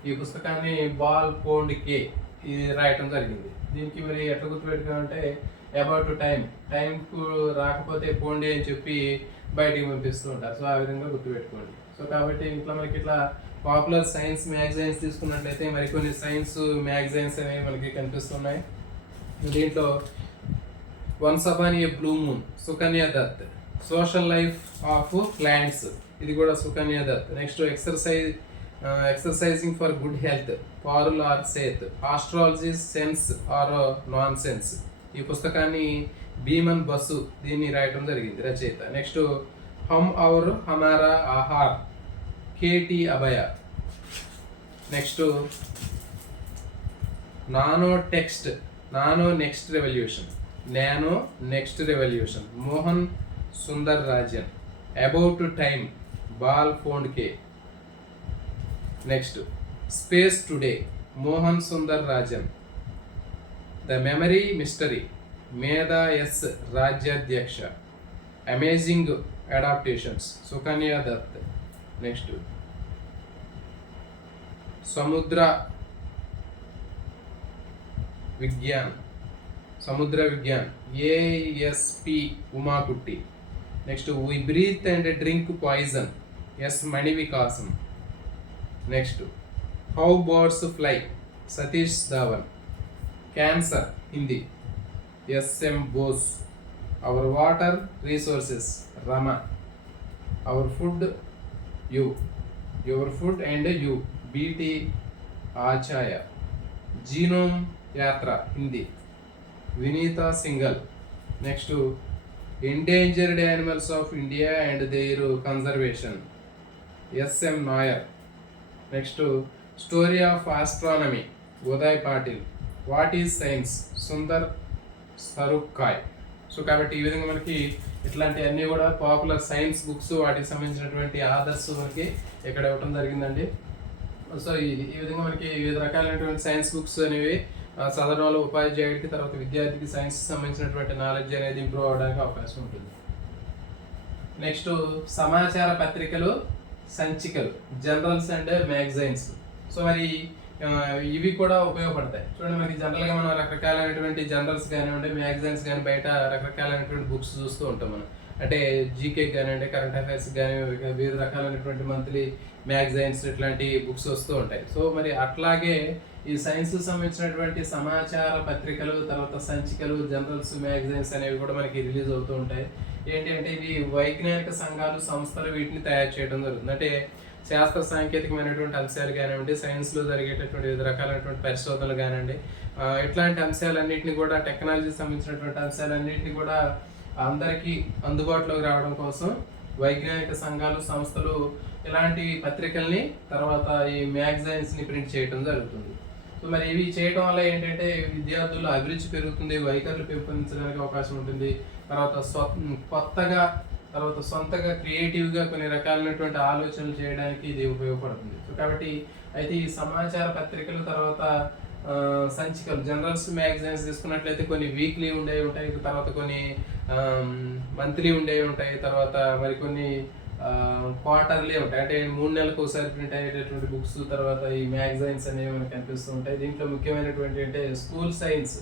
ఈ పుస్తకాన్ని బాల్ పోండ్ కే ఇది రాయటం జరిగింది. దీనికి మరి ఎట్లా గుర్తుపెట్టుకోవాలంటే అబౌట్ టైంకు రాకపోతే పోండి అని చెప్పి బయటికి పంపిస్తూ ఉంటారు. సో ఆ విధంగా గుర్తుపెట్టుకోండి. సో కాబట్టి ఇట్లా మనకి ఇట్లా పాపులర్ సైన్స్ మ్యాగజైన్స్ తీసుకున్నట్లయితే మరికొన్ని సైన్స్ మ్యాగజైన్స్ అనేవి మనకి కనిపిస్తున్నాయి. దీంట్లో once upon a blue moon, Sukanya Dutt, social life of plants, ఇది కూడా Sukanya Dutt. Next exercising for good health, Parul R Seth, astrology sense or non sense, ఈ పుస్తకాన్ని భీమన్ బసు దీన్ని రాయటం జరిగింది, రచయిత. Next Hum Aur Hamara Aahar, KT Achaya. Next nano next revolution, Mohan Sundar Rajan. About time, Bal Phondke. Next space today, Mohan Sundar Rajan. The memory mystery, Medha S Rajyadhyaksha. Amazing adaptations, Sukanya Dutt. Next Samudra Vigyan, ASP Umakutty. Next we breathe and drink poison, S Manivikasam. Next how birds fly, Satish Dhawan. Cancer, Hindi, SM Bose. Our water resources, Rama. Our food you, your food and you, బిటి ఆచాయ. Genome Yatra, Hindi, Vinita Singal. Next endangered animals of India and their conservation, SM Nair. Next story of astronomy, Uday Patil. What is science, Sundar Sarukkai. So కాబట్టి ఈ విధంగా మనకి ఇట్లాంటి అన్నీ కూడా popular science books, వాటికి సంబంధించినటువంటి authors మనకి ఇక్కడ ఇవ్వటం జరిగిందండి. సో ఈ విధంగా మనకి వివిధ రకాలైనటువంటి సైన్స్ బుక్స్ అనేవి చదవడం వల్ల ఉపాధ్యాయుడికి, తర్వాత విద్యార్థికి సైన్స్ సంబంధించినటువంటి నాలెడ్జ్ అనేది ఇంప్రూవ్ అవడానికి అవకాశం ఉంటుంది. నెక్స్ట్ సమాచార పత్రికలు, సంచికలు, జర్నల్స్ అండ్ మ్యాగజైన్స్. సో మరి ఇవి కూడా ఉపయోగపడతాయి. చూడండి, మనకి జనరల్గా మనం రకరకాలైనటువంటి జర్నల్స్ కానివ్వండి, మ్యాగజైన్స్ కానీ బయట రకరకాలైనటువంటి బుక్స్ చూస్తూ ఉంటాం మనం. అంటే జీకే కానివ్వండి, కరెంట్ అఫైర్స్ కానీ, వివిధ రకాలైనటువంటి మంత్లీ మ్యాగజైన్స్, ఇట్లాంటి బుక్స్ వస్తూ ఉంటాయి. సో మరి అట్లాగే ఈ సైన్స్ సంబంధించినటువంటి సమాచార పత్రికలు, తర్వాత సంచికలు, జర్నల్స్, మ్యాగజైన్స్ అనేవి కూడా మనకి రిలీజ్ అవుతూ ఉంటాయి. ఏంటి అంటే ఇవి వైజ్ఞానిక సంఘాలు, సంస్థలు వీటిని తయారు చేయడం జరుగుతుంది. అంటే శాస్త్ర సాంకేతికమైనటువంటి అంశాలు కానివ్వండి, సైన్స్లో జరిగేటటువంటి వివిధ రకాలైనటువంటి పరిశోధనలు కానివ్వండి, ఇట్లాంటి అంశాలన్నింటినీ కూడా, టెక్నాలజీకి సంబంధించినటువంటి అంశాలన్నింటినీ కూడా అందరికీ అందుబాటులోకి రావడం కోసం వైజ్ఞానిక సంఘాలు, సంస్థలు ఇలాంటి పత్రికల్ని, తర్వాత ఈ మ్యాగజైన్స్ని ప్రింట్ చేయడం జరుగుతుంది. సో మరి ఇవి చేయడం వల్ల ఏంటంటే విద్యార్థుల్లో అభిరుచి పెరుగుతుంది, వైఖరులు పెంపొందించడానికి అవకాశం ఉంటుంది. తర్వాత కొత్తగా, తర్వాత సొంతగా క్రియేటివ్గా కొన్ని రకాలైనటువంటి ఆలోచనలు చేయడానికి ఇది ఉపయోగపడుతుంది. సో కాబట్టి అయితే ఈ సమాచార పత్రికలు, తర్వాత సంచికలు, జనరల్స్ మ్యాగజైన్స్ తీసుకున్నట్లయితే కొన్ని వీక్లీ ఉండేవి ఉంటాయి, తర్వాత కొన్ని మంత్లీ ఉండేవి ఉంటాయి, తర్వాత మరికొన్ని క్వార్టర్లీ ఉంటాయి, అంటే 3 నెలలకు ఒకసారి ప్రింట్ అయ్యేటటువంటి బుక్స్, తర్వాత ఈ మ్యాగజైన్స్ అనేవి మనకు కనిపిస్తూ ఉంటాయి. దీంట్లో ముఖ్యమైనటువంటి అంటే స్కూల్ సైన్స్,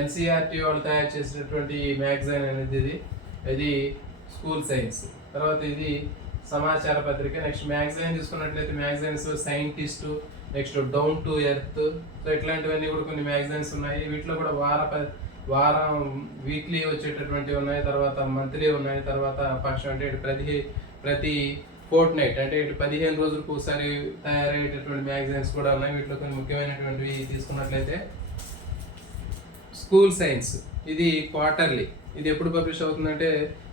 ఎన్సీఆర్టీ వాళ్ళు తయారు చేసినటువంటి ఈ మ్యాగజైన్ అనేది ఇది స్కూల్ సైన్స్. తర్వాత ఇది సమాచార పత్రిక. నెక్స్ట్ మ్యాగజైన్ తీసుకున్నట్లయితే magazines scientist, next down to earth, so ఇట్లాంటివన్నీ కూడా కొన్ని మ్యాగజైన్స్ ఉన్నాయి. వీటిలో కూడా వారం వీక్లీ వచ్చేటటువంటివి ఉన్నాయి, తర్వాత మంత్లీ ఉన్నాయి, తర్వాత పక్షం అంటే ప్రతి ఫోర్ట్ నైట్ అంటే 15 రోజులకు ఒకసారి తయారయ్యేటటువంటి మ్యాగజైన్స్ కూడా ఉన్నాయి. వీటిలో కొన్ని ముఖ్యమైనటువంటివి తీసుకున్నట్లయితే స్కూల్ సైన్స్, ఇది క్వార్టర్లీ. ఇది ఎప్పుడు పబ్లిష్ అవుతుందంటే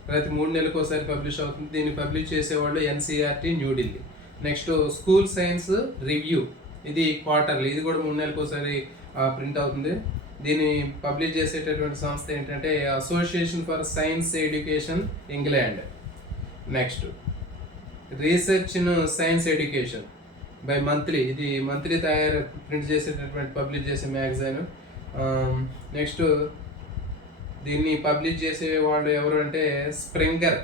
ప్రతి 3 నెలలకు ఒకసారి పబ్లిష్ అవుతుంది. దీన్ని పబ్లిష్ చేసేవాళ్ళు NCERT, New Delhi. Next school science review, ఇది క్వార్టర్లీ, ఇది కూడా 3 నెలలకు ఒకసారి ప్రింట్ అవుతుంది. దీన్ని పబ్లిష్ చేసేటటువంటి సంస్థ ఏంటంటే association for science education, England. Next research in science education bimonthly, ఇది మంత్లీ ప్రింట్ చేసేటటువంటి పబ్లిష్ చేసే మ్యాగజైన్. నెక్స్ట్ దీన్ని పబ్లిష్ చేసే వాళ్ళు ఎవరు అంటే స్ప్రింగర్,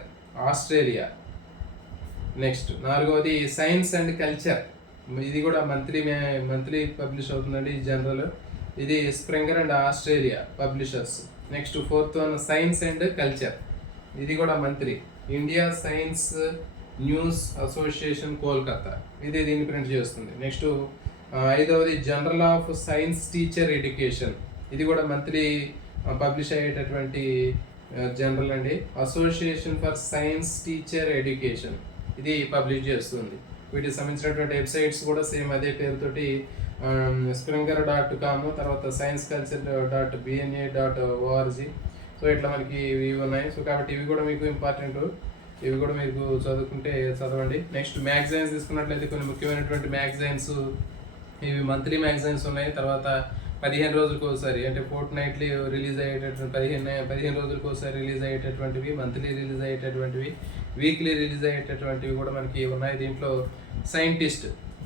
ఆస్ట్రేలియా. నెక్స్ట్ 4వది సైన్స్ అండ్ కల్చర్, ఇది కూడా మంత్లీ పబ్లిష్ అవుతుందండి, జనరల్. ఇది Springer and Australia publishers. Next 4th one science and culture, ఇది కూడా monthly. India science news association, Kolkata, ఇది దీన్ని ప్రింట్ చేస్తుంది. నెక్స్ట్ 5వది journal of science teacher education, ఇది కూడా మంత్లీ పబ్లిష్ అయ్యేటటువంటి జనరల్ అండి. Association for science teacher education, ఇది పబ్లిష్ చేస్తుంది. వీటికి సంబంధించినటువంటి వెబ్సైట్స్ కూడా సేమ్ అదే పేరుతోటి springer.com, తర్వాత scienceculture.bna.org. సో ఇట్లా మనకి ఇవి ఉన్నాయి. సో కాబట్టి ఇవి కూడా మీకు ఇంపార్టెంట్, ఇవి కూడా మీకు చదవండి. నెక్స్ట్ మ్యాగజైన్స్ తీసుకున్నట్లయితే కొన్ని ముఖ్యమైనటువంటి మ్యాగజైన్స్, ఇవి మంత్లీ మ్యాగజైన్స్ ఉన్నాయి. తర్వాత 15 రోజులకు ఒకసారి అంటే ఫోర్ట్ నైట్లీ రిలీజ్ అయ్యేటటువంటి 15 రోజులకు ఒకసారి రిలీజ్ అయ్యేటటువంటివి, మంత్లీ రిలీజ్ అయ్యేటటువంటివి, వీక్లీ రిలీజ్ అయ్యేటటువంటివి కూడా మనకి ఉన్నాయి. దీంట్లో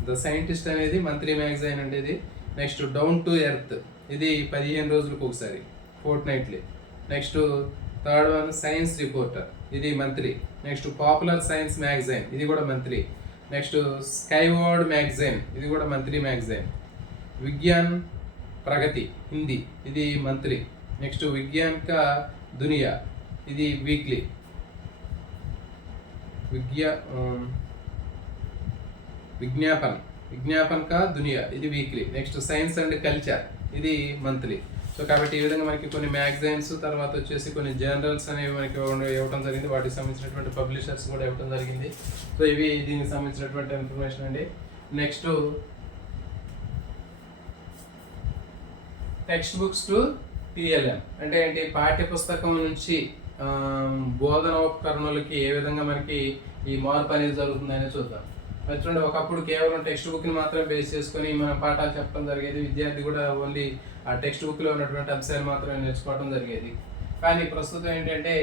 ద సైంటిస్ట్ అనేది మంత్లీ మ్యాగజైన్ అంటే ఇది. నెక్స్ట్ డౌన్ టు ఎర్త్, ఇది 15 రోజులకు ఒకసారి, fortnightly. Next 3rd one science reporter, ఇది monthly. Next popular science magazine, ఇది కూడా మంత్లీ. నెక్స్ట్ స్కైవర్డ్ మ్యాగజైన్, ఇది కూడా మంత్లీ మ్యాగజైన్. విజ్ఞాన్ ప్రగతి, హిందీ, ఇది మంత్లీ. నెక్స్ట్ విజ్ఞాన్ కా దునియా, ఇది వీక్లీ. విజ్ఞాపన్ కా దునియా, ఇది weekly. Next science and culture, ఇది మంత్లీ. సో కాబట్టి ఈ విధంగా మనకి కొన్ని మ్యాగజైన్స్, తర్వాత వచ్చేసి కొన్ని జర్నల్స్ అనేవి మనకి ఇవ్వడం జరిగింది, వాటికి సంబంధించినటువంటి పబ్లిషర్స్ కూడా ఇవ్వడం జరిగింది. సో ఇవి దీనికి సంబంధించినటువంటి ఇన్ఫర్మేషన్ అండి. Next text books to TLM అంటే ఏంటి, పాఠ్య పుస్తకం నుంచి బోధనోపకరణలకి ఏ విధంగా మనకి ఈ మార్పు అనేది జరుగుతుందని చూద్దాం. మరి చూడండి, ఒకప్పుడు కేవలం టెక్స్ట్ బుక్ని మాత్రమే బేస్ చేసుకొని మనం పాఠాలు చెప్పడం జరిగేది. విద్యార్థి కూడా ఓన్లీ ఆ టెక్స్ట్ బుక్లో ఉన్నటువంటి అంశాలు మాత్రమే నేర్చుకోవడం జరిగేది. కానీ ప్రస్తుతం ఏంటంటే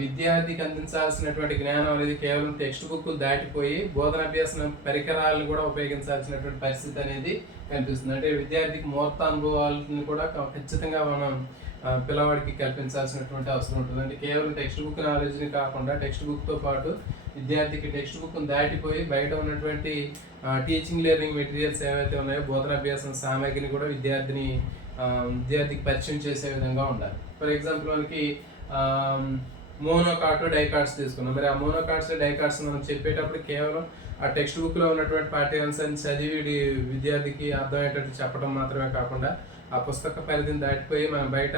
విద్యార్థికి అందించాల్సినటువంటి జ్ఞానం అనేది కేవలం టెక్స్ట్ బుక్ దాటిపోయి బోధనాభ్యాసన పరికరాలను కూడా ఉపయోగించాల్సినటువంటి పరిస్థితి అనేది కనిపిస్తుంది. అంటే విద్యార్థికి మూర్తానుభవాలను కూడా ఖచ్చితంగా మనం పిల్లవాడికి కల్పించాల్సినటువంటి అవసరం ఉంటుంది. అంటే కేవలం టెక్స్ట్ బుక్ నాలెడ్జ్ని కాకుండా టెక్స్ట్ బుక్తో పాటు విద్యార్థికి టెక్స్ట్ బుక్ను దాటిపోయి బయట ఉన్నటువంటి టీచింగ్ లెర్నింగ్ మెటీరియల్స్ ఏవైతే ఉన్నాయో బోధనాభ్యాసం సామగ్రిని కూడా విద్యార్థికి పరిచయం చేసే విధంగా ఉండాలి. ఫర్ ఎగ్జాంపుల్ మనకి మోనోకార్డ్, డైకార్డ్స్ తీసుకున్నాం. మరి ఆ మోనోకార్డ్స్, డైకార్డ్స్ మనం చెప్పేటప్పుడు కేవలం ఆ టెక్స్ట్ బుక్లో ఉన్నటువంటి పాఠ్యాంశాన్ని చదివి విద్యార్థికి అర్థమయ్యేటట్టు చెప్పడం మాత్రమే కాకుండా ఆ పుస్తక పరిధిని దాటిపోయి మనం బయట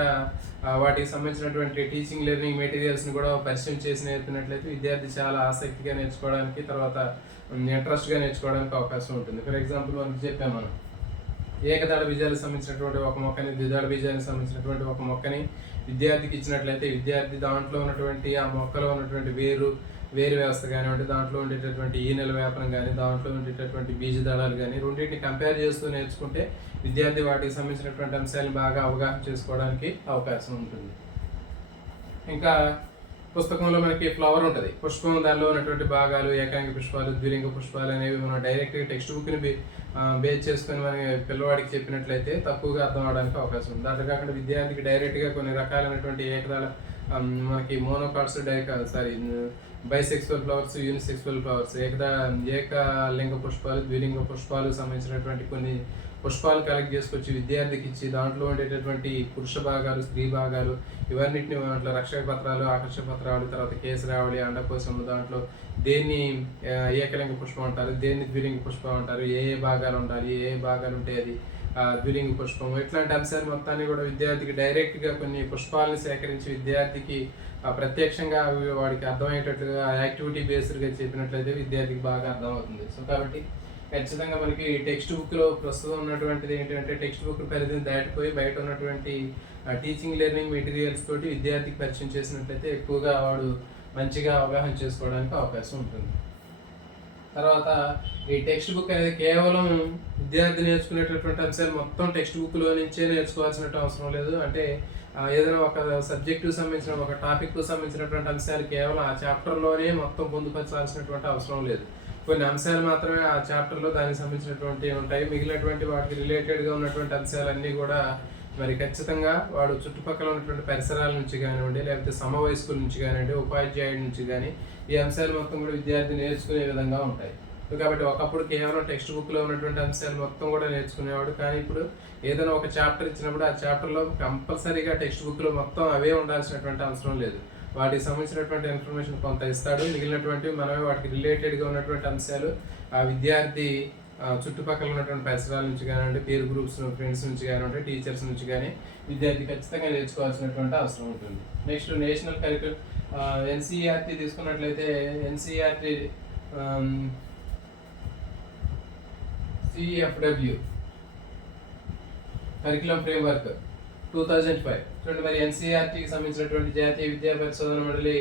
వాటికి సంబంధించినటువంటి టీచింగ్ లెర్నింగ్ మెటీరియల్స్ని కూడా పరిచయం చేసి నేర్పినట్లయితే విద్యార్థి చాలా ఆసక్తిగా నేర్చుకోవడానికి, తర్వాత ఇంట్రెస్ట్గా నేర్చుకోవడానికి అవకాశం ఉంటుంది. ఫర్ ఎగ్జాంపుల్ మనకి చెప్పాము మనం ఏకదళ బీజాలకు సంబంధించినటువంటి ఒక మొక్కని, ద్విదళ బీజానికి సంబంధించినటువంటి ఒక మొక్కని విద్యార్థికి ఇచ్చినట్లయితే విద్యార్థి దాంట్లో ఉన్నటువంటి ఆ మొక్కలో ఉన్నటువంటి వేరు వ్యవస్థ కానివ్వండి, దాంట్లో ఉండేటటువంటి ఈనెల వ్యాపనం కానీ, దాంట్లో ఉండేటటువంటి బీజ దళాలు కానీ రెండింటిని కంపేర్ చేస్తూ నేర్చుకుంటే విద్యార్థి వాటికి సంబంధించినటువంటి అంశాలను బాగా అవగాహన చేసుకోవడానికి అవకాశం ఉంటుంది. ఇంకా పుస్తకంలో మనకి ఫ్లవర్ ఉంటుంది, పుష్పం, దానిలో ఉన్నటువంటి భాగాలు, ఏకాంగి పుష్పాలు, ద్విలింగ పుష్పాలు అనేవి మనం డైరెక్ట్గా టెక్స్ట్ బుక్ని బేస్ చేసుకొని మన పిల్లవాడికి చెప్పినట్లయితే తక్కువగా అర్థం అవడానికి అవకాశం ఉంది. దాంట్లో కాకుండా విద్యార్థికి డైరెక్ట్గా కొన్ని రకాలైనటువంటి ఏకదళ మనకి monocots, bisexual flowers, unisexual flowers, ఏకలింగ పుష్పాలు, ద్విలింగ పుష్పాలు సంబంధించినటువంటి కొన్ని పుష్పాలు కలెక్ట్ చేసుకొచ్చి విద్యార్థికి ఇచ్చి దాంట్లో ఉండేటటువంటి పురుష భాగాలు, స్త్రీ భాగాలు ఇవన్నిటిని దాంట్లో రక్షక పత్రాలు, ఆకర్షక పత్రాలు, తర్వాత కేసరావళి, అండకోశము, దాంట్లో దేన్ని ఏకలింగ పుష్పం అంటారు, దేన్ని ద్విలింగ పుష్పం అంటారు, ఏ భాగాలు ఉండాలి, ఏ భాగాలు ఉంటే అది ద్విలింగ పుష్పం, ఇట్లాంటి అంశాలు మొత్తాన్ని కూడా విద్యార్థికి డైరెక్ట్గా కొన్ని పుష్పాలను సేకరించి విద్యార్థికి ప్రత్యక్షంగా వాడికి అర్థమయ్యేటట్లుగా యాక్టివిటీ బేస్డ్గా చెప్పినట్లయితే విద్యార్థికి బాగా అర్థమవుతుంది. సో కాబట్టి ఖచ్చితంగా మనకి టెక్స్ట్ బుక్లో ప్రస్తుతం ఉన్నటువంటిది ఏంటంటే టెక్స్ట్ బుక్ పరిధిని దాటిపోయి బయట ఉన్నటువంటి టీచింగ్ లెర్నింగ్ మెటీరియల్స్ తోటి విద్యార్థికి పరిచయం చేసినట్లయితే ఎక్కువగా వాడు మంచిగా అవగాహన చేసుకోవడానికి అవకాశం ఉంటుంది. తర్వాత ఈ టెక్స్ట్ బుక్ అనేది కేవలం విద్యార్థి నేర్చుకునేటటువంటి అంశాలు మొత్తం టెక్స్ట్ బుక్లో నుంచే నేర్చుకోవాల్సిన అవసరం లేదు. అంటే ఏదైనా ఒక సబ్జెక్టుకు సంబంధించిన ఒక టాపిక్కు సంబంధించినటువంటి అంశాలు కేవలం ఆ చాప్టర్లోనే మొత్తం పొందుపరచాల్సినటువంటి అవసరం లేదు. కొన్ని అంశాలు మాత్రమే ఆ చాప్టర్లో దానికి సంబంధించినటువంటి ఉంటాయి. మిగిలినటువంటి వాటికి రిలేటెడ్గా ఉన్నటువంటి అంశాలన్నీ కూడా మరి ఖచ్చితంగా వాడు చుట్టుపక్కల ఉన్నటువంటి పరిసరాల నుంచి కానివ్వండి, లేకపోతే సమవయస్కుల నుంచి కానివ్వండి, ఉపాధ్యాయుడి నుంచి కానీ ఈ అంశాలు మొత్తం కూడా విద్యార్థి నేర్చుకునే విధంగా ఉంటాయి. కాబట్టి ఒకప్పుడు కేవలం టెక్స్ట్ బుక్లో ఉన్నటువంటి అంశాలు మొత్తం కూడా నేర్చుకునేవాడు. కానీ ఇప్పుడు ఏదైనా ఒక చాప్టర్ ఇచ్చినప్పుడు ఆ చాప్టర్లో కంపల్సరీగా టెక్స్ట్ బుక్లో మొత్తం అవే ఉండాల్సినటువంటి అవసరం లేదు. వాటికి సంబంధించినటువంటి ఇన్ఫర్మేషన్ కొంత ఇస్తాడు, మిగిలినటువంటి మనమే వాటికి రిలేటెడ్గా ఉన్నటువంటి అంశాలు ఆ విద్యార్థి చుట్టుపక్కల ఉన్నటువంటి పరిసరాల నుంచి కానివ్వండి, పీర్ గ్రూప్స్, ఫ్రెండ్స్ నుంచి కానివ్వండి, టీచర్స్ నుంచి కానీ విద్యార్థి ఖచ్చితంగా నేర్చుకోవాల్సినటువంటి అవసరం ఉంటుంది. నెక్స్ట్ నేషనల్ కరికులం ఎన్సీఈఆర్టీ తీసుకున్నట్లయితే ఎన్సీఈఆర్టీ సిఎఫ్డబ్ల్యూ కరికులం ఫ్రేమ్వర్క్ 2005 చూడండి. మరి ఎన్సీఆర్టీకి సంబంధించినటువంటి జాతీయ విద్యా పరిశోధన మండలి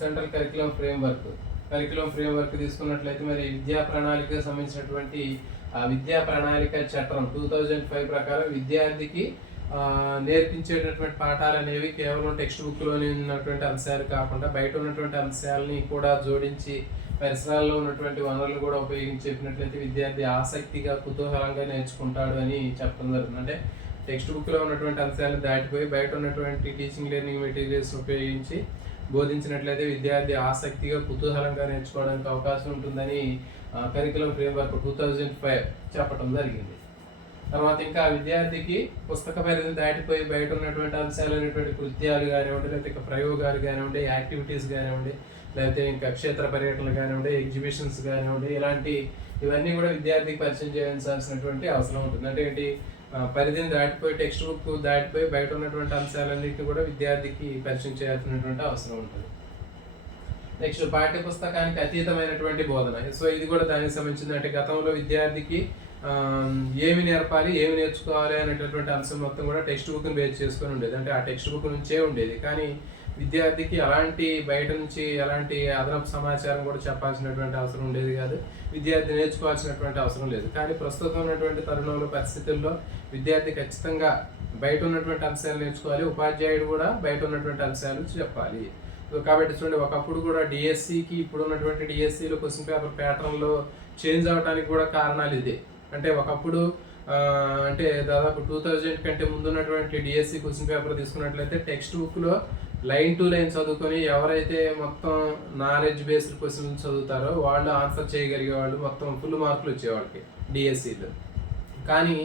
సెంట్రల్ కరికులం ఫ్రేమ్వర్క్ తీసుకున్నట్లయితే మరి విద్యా ప్రణాళికకు సంబంధించినటువంటి విద్యా ప్రణాళిక చట్టం 2005 ప్రకారం విద్యార్థికి నేర్పించేటటువంటి పాఠాలు అనేవి కేవలం టెక్స్ట్ బుక్లోని ఉన్నటువంటి అంశాలు కాకుండా బయట ఉన్నటువంటి అంశాలని కూడా జోడించి పరిసరాల్లో ఉన్నటువంటి వనరులు కూడా ఉపయోగించి చెప్పినట్లయితే విద్యార్థి ఆసక్తిగా, కుతూహలంగా నేర్చుకుంటాడు అని చెప్పడం జరుగుతుంది. అంటే టెక్స్ట్ బుక్లో ఉన్నటువంటి అంశాలను దాటిపోయి బయట ఉన్నటువంటి టీచింగ్ లెర్నింగ్ మెటీరియల్స్ ఉపయోగించి బోధించినట్లయితే విద్యార్థి ఆసక్తిగా, కుతూహలంగా నేర్చుకోవడానికి అవకాశం ఉంటుందని కరికులం ఫ్రేమ్వర్క్ 2005 చెప్పడం జరిగింది. తర్వాత ఇంకా విద్యార్థికి పుస్తక పరిధిని దాటిపోయి బయట ఉన్నటువంటి అంశాలు అనేటువంటి కృత్యాలు కానివ్వండి, లేకపోతే ప్రయోగాలు కానివ్వండి, యాక్టివిటీస్ కానివ్వండి, లేకపోతే ఇంకా క్షేత్ర పర్యటనలు కానివ్వండి, ఎగ్జిబిషన్స్ కానివ్వండి, ఇవన్నీ కూడా విద్యార్థికి పరిచయం చేయాల్సినటువంటి అవసరం ఉంటుంది. అంటే ఏంటి, పరిధిని దాటిపోయి టెక్స్ట్ బుక్ దాటిపోయి బయట ఉన్నటువంటి అంశాలన్నింటినీ కూడా విద్యార్థికి పరిచయం చేయాల్సినటువంటి అవసరం ఉంటుంది. నెక్స్ట్ పాఠ్య పుస్తకానికి అతీతమైనటువంటి బోధన. సో ఇది కూడా దానికి సంబంధించింది. అంటే గతంలో విద్యార్థికి ఏమి నేర్పాలి, ఏమి నేర్చుకోవాలి అనేటటువంటి అంశం మొత్తం కూడా టెక్స్ట్ బుక్ని బేస్ చేసుకొని ఉండేది. అంటే ఆ టెక్స్ట్ బుక్ నుంచే ఉండేది. కానీ విద్యార్థికి అలాంటి బయట నుంచి ఎలాంటి అదనపు సమాచారం కూడా చెప్పాల్సినటువంటి అవసరం ఉండేది కాదు, విద్యార్థి నేర్చుకోవాల్సినటువంటి అవసరం లేదు. కానీ ప్రస్తుతం ఉన్నటువంటి తరుణంలో పరిస్థితుల్లో విద్యార్థి ఖచ్చితంగా బయట ఉన్నటువంటి అంశాలు నేర్చుకోవాలి, ఉపాధ్యాయుడు కూడా బయట ఉన్నటువంటి అంశాలు చెప్పాలి. కాబట్టి చూడండి, ఒకప్పుడు కూడా డిఎస్సికి ఇప్పుడు ఉన్నటువంటి డిఎస్సిలో క్వశ్చన్ పేపర్ ప్యాటర్న్లో చేంజ్ అవడానికి కూడా కారణాలు ఇదే. అంటే ఒకప్పుడు అంటే దాదాపు 2000 కంటే ముందు ఉన్నటువంటి డిఎస్సి క్వశ్చన్ పేపర్ తీసుకున్నట్లయితే టెక్స్ట్ బుక్లో లైన్ టు లైన్ చదువుకొని ఎవరైతే మొత్తం నాలెడ్జ్ బేస్డ్ క్వశ్చన్స్ చదువుతారో వాళ్ళు ఆన్సర్ చేయగలిగే వాళ్ళు మొత్తం ఫుల్ మార్కులు వచ్చేవాళ్ళకి డిఎస్సిలో. కానీ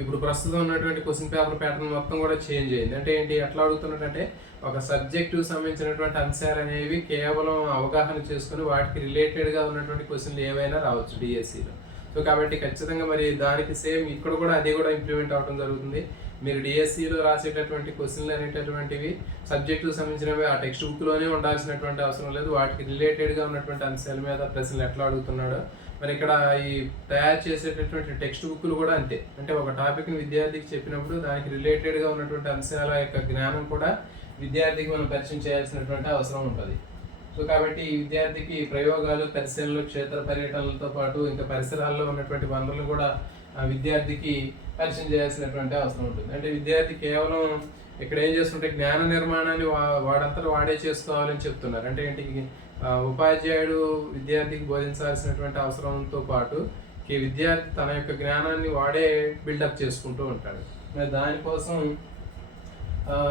ఇప్పుడు ప్రస్తుతం ఉన్నటువంటి క్వశ్చన్ పేపర్ ప్యాటర్న్ మొత్తం కూడా చేంజ్ అయింది. అంటే ఏంటి, ఎట్లా అడుగుతున్నట్టంటే ఒక సబ్జెక్టుకు సంబంధించినటువంటి అంశాలు అనేవి కేవలం అవగాహన చేసుకుని వాటికి రిలేటెడ్గా ఉన్నటువంటి క్వశ్చన్లు ఏవైనా రావచ్చు డిఎస్సిలో. సో సో కాబట్టి ఖచ్చితంగా మరి దానికి సేమ్ ఇక్కడ కూడా అది కూడా ఇంప్లిమెంట్ అవడం జరుగుతుంది. మీరు డిఎస్సిలో రాసేటటువంటి క్వశ్చన్లు అనేటటువంటివి సబ్జెక్టుకు సంబంధించినవి ఆ టెక్స్ట్ బుక్లోనే ఉండాల్సినటువంటి అవసరం లేదు. వాటికి రిలేటెడ్గా ఉన్నటువంటి అంశాల మీద ప్రశ్నలు ఎట్లా అడుగుతున్నాడో మరి ఇక్కడ ఈ తయారు చేసేటటువంటి టెక్స్ట్ బుక్లు కూడా అంతే. అంటే ఒక టాపిక్ని విద్యార్థికి చెప్పినప్పుడు దానికి రిలేటెడ్గా ఉన్నటువంటి అంశాల యొక్క జ్ఞానం కూడా విద్యార్థికి మనం పరిచయం చేయాల్సినటువంటి అవసరం ఉంటుంది. సో కాబట్టి ఈ విద్యార్థికి ప్రయోగాలు, పరిశీలనలు, క్షేత్ర పర్యటనలతో పాటు ఇంకా పరిసరాల్లో ఉన్నటువంటి వనరులు కూడా ఆ విద్యార్థికి పరిచయం చేయాల్సినటువంటి అవసరం ఉంటుంది. అంటే విద్యార్థి కేవలం ఇక్కడ ఏం చేస్తుంటే జ్ఞాన నిర్మాణాన్ని వాడంతా వాడే చేసుకోవాలని చెప్తున్నారు. అంటే ఏంటి, ఉపాధ్యాయుడు విద్యార్థికి బోధించాల్సినటువంటి అవసరంతో పాటు ఈ విద్యార్థి తన యొక్క జ్ఞానాన్ని వాడే బిల్డప్ చేసుకుంటూ ఉంటాడు. మరి దానికోసం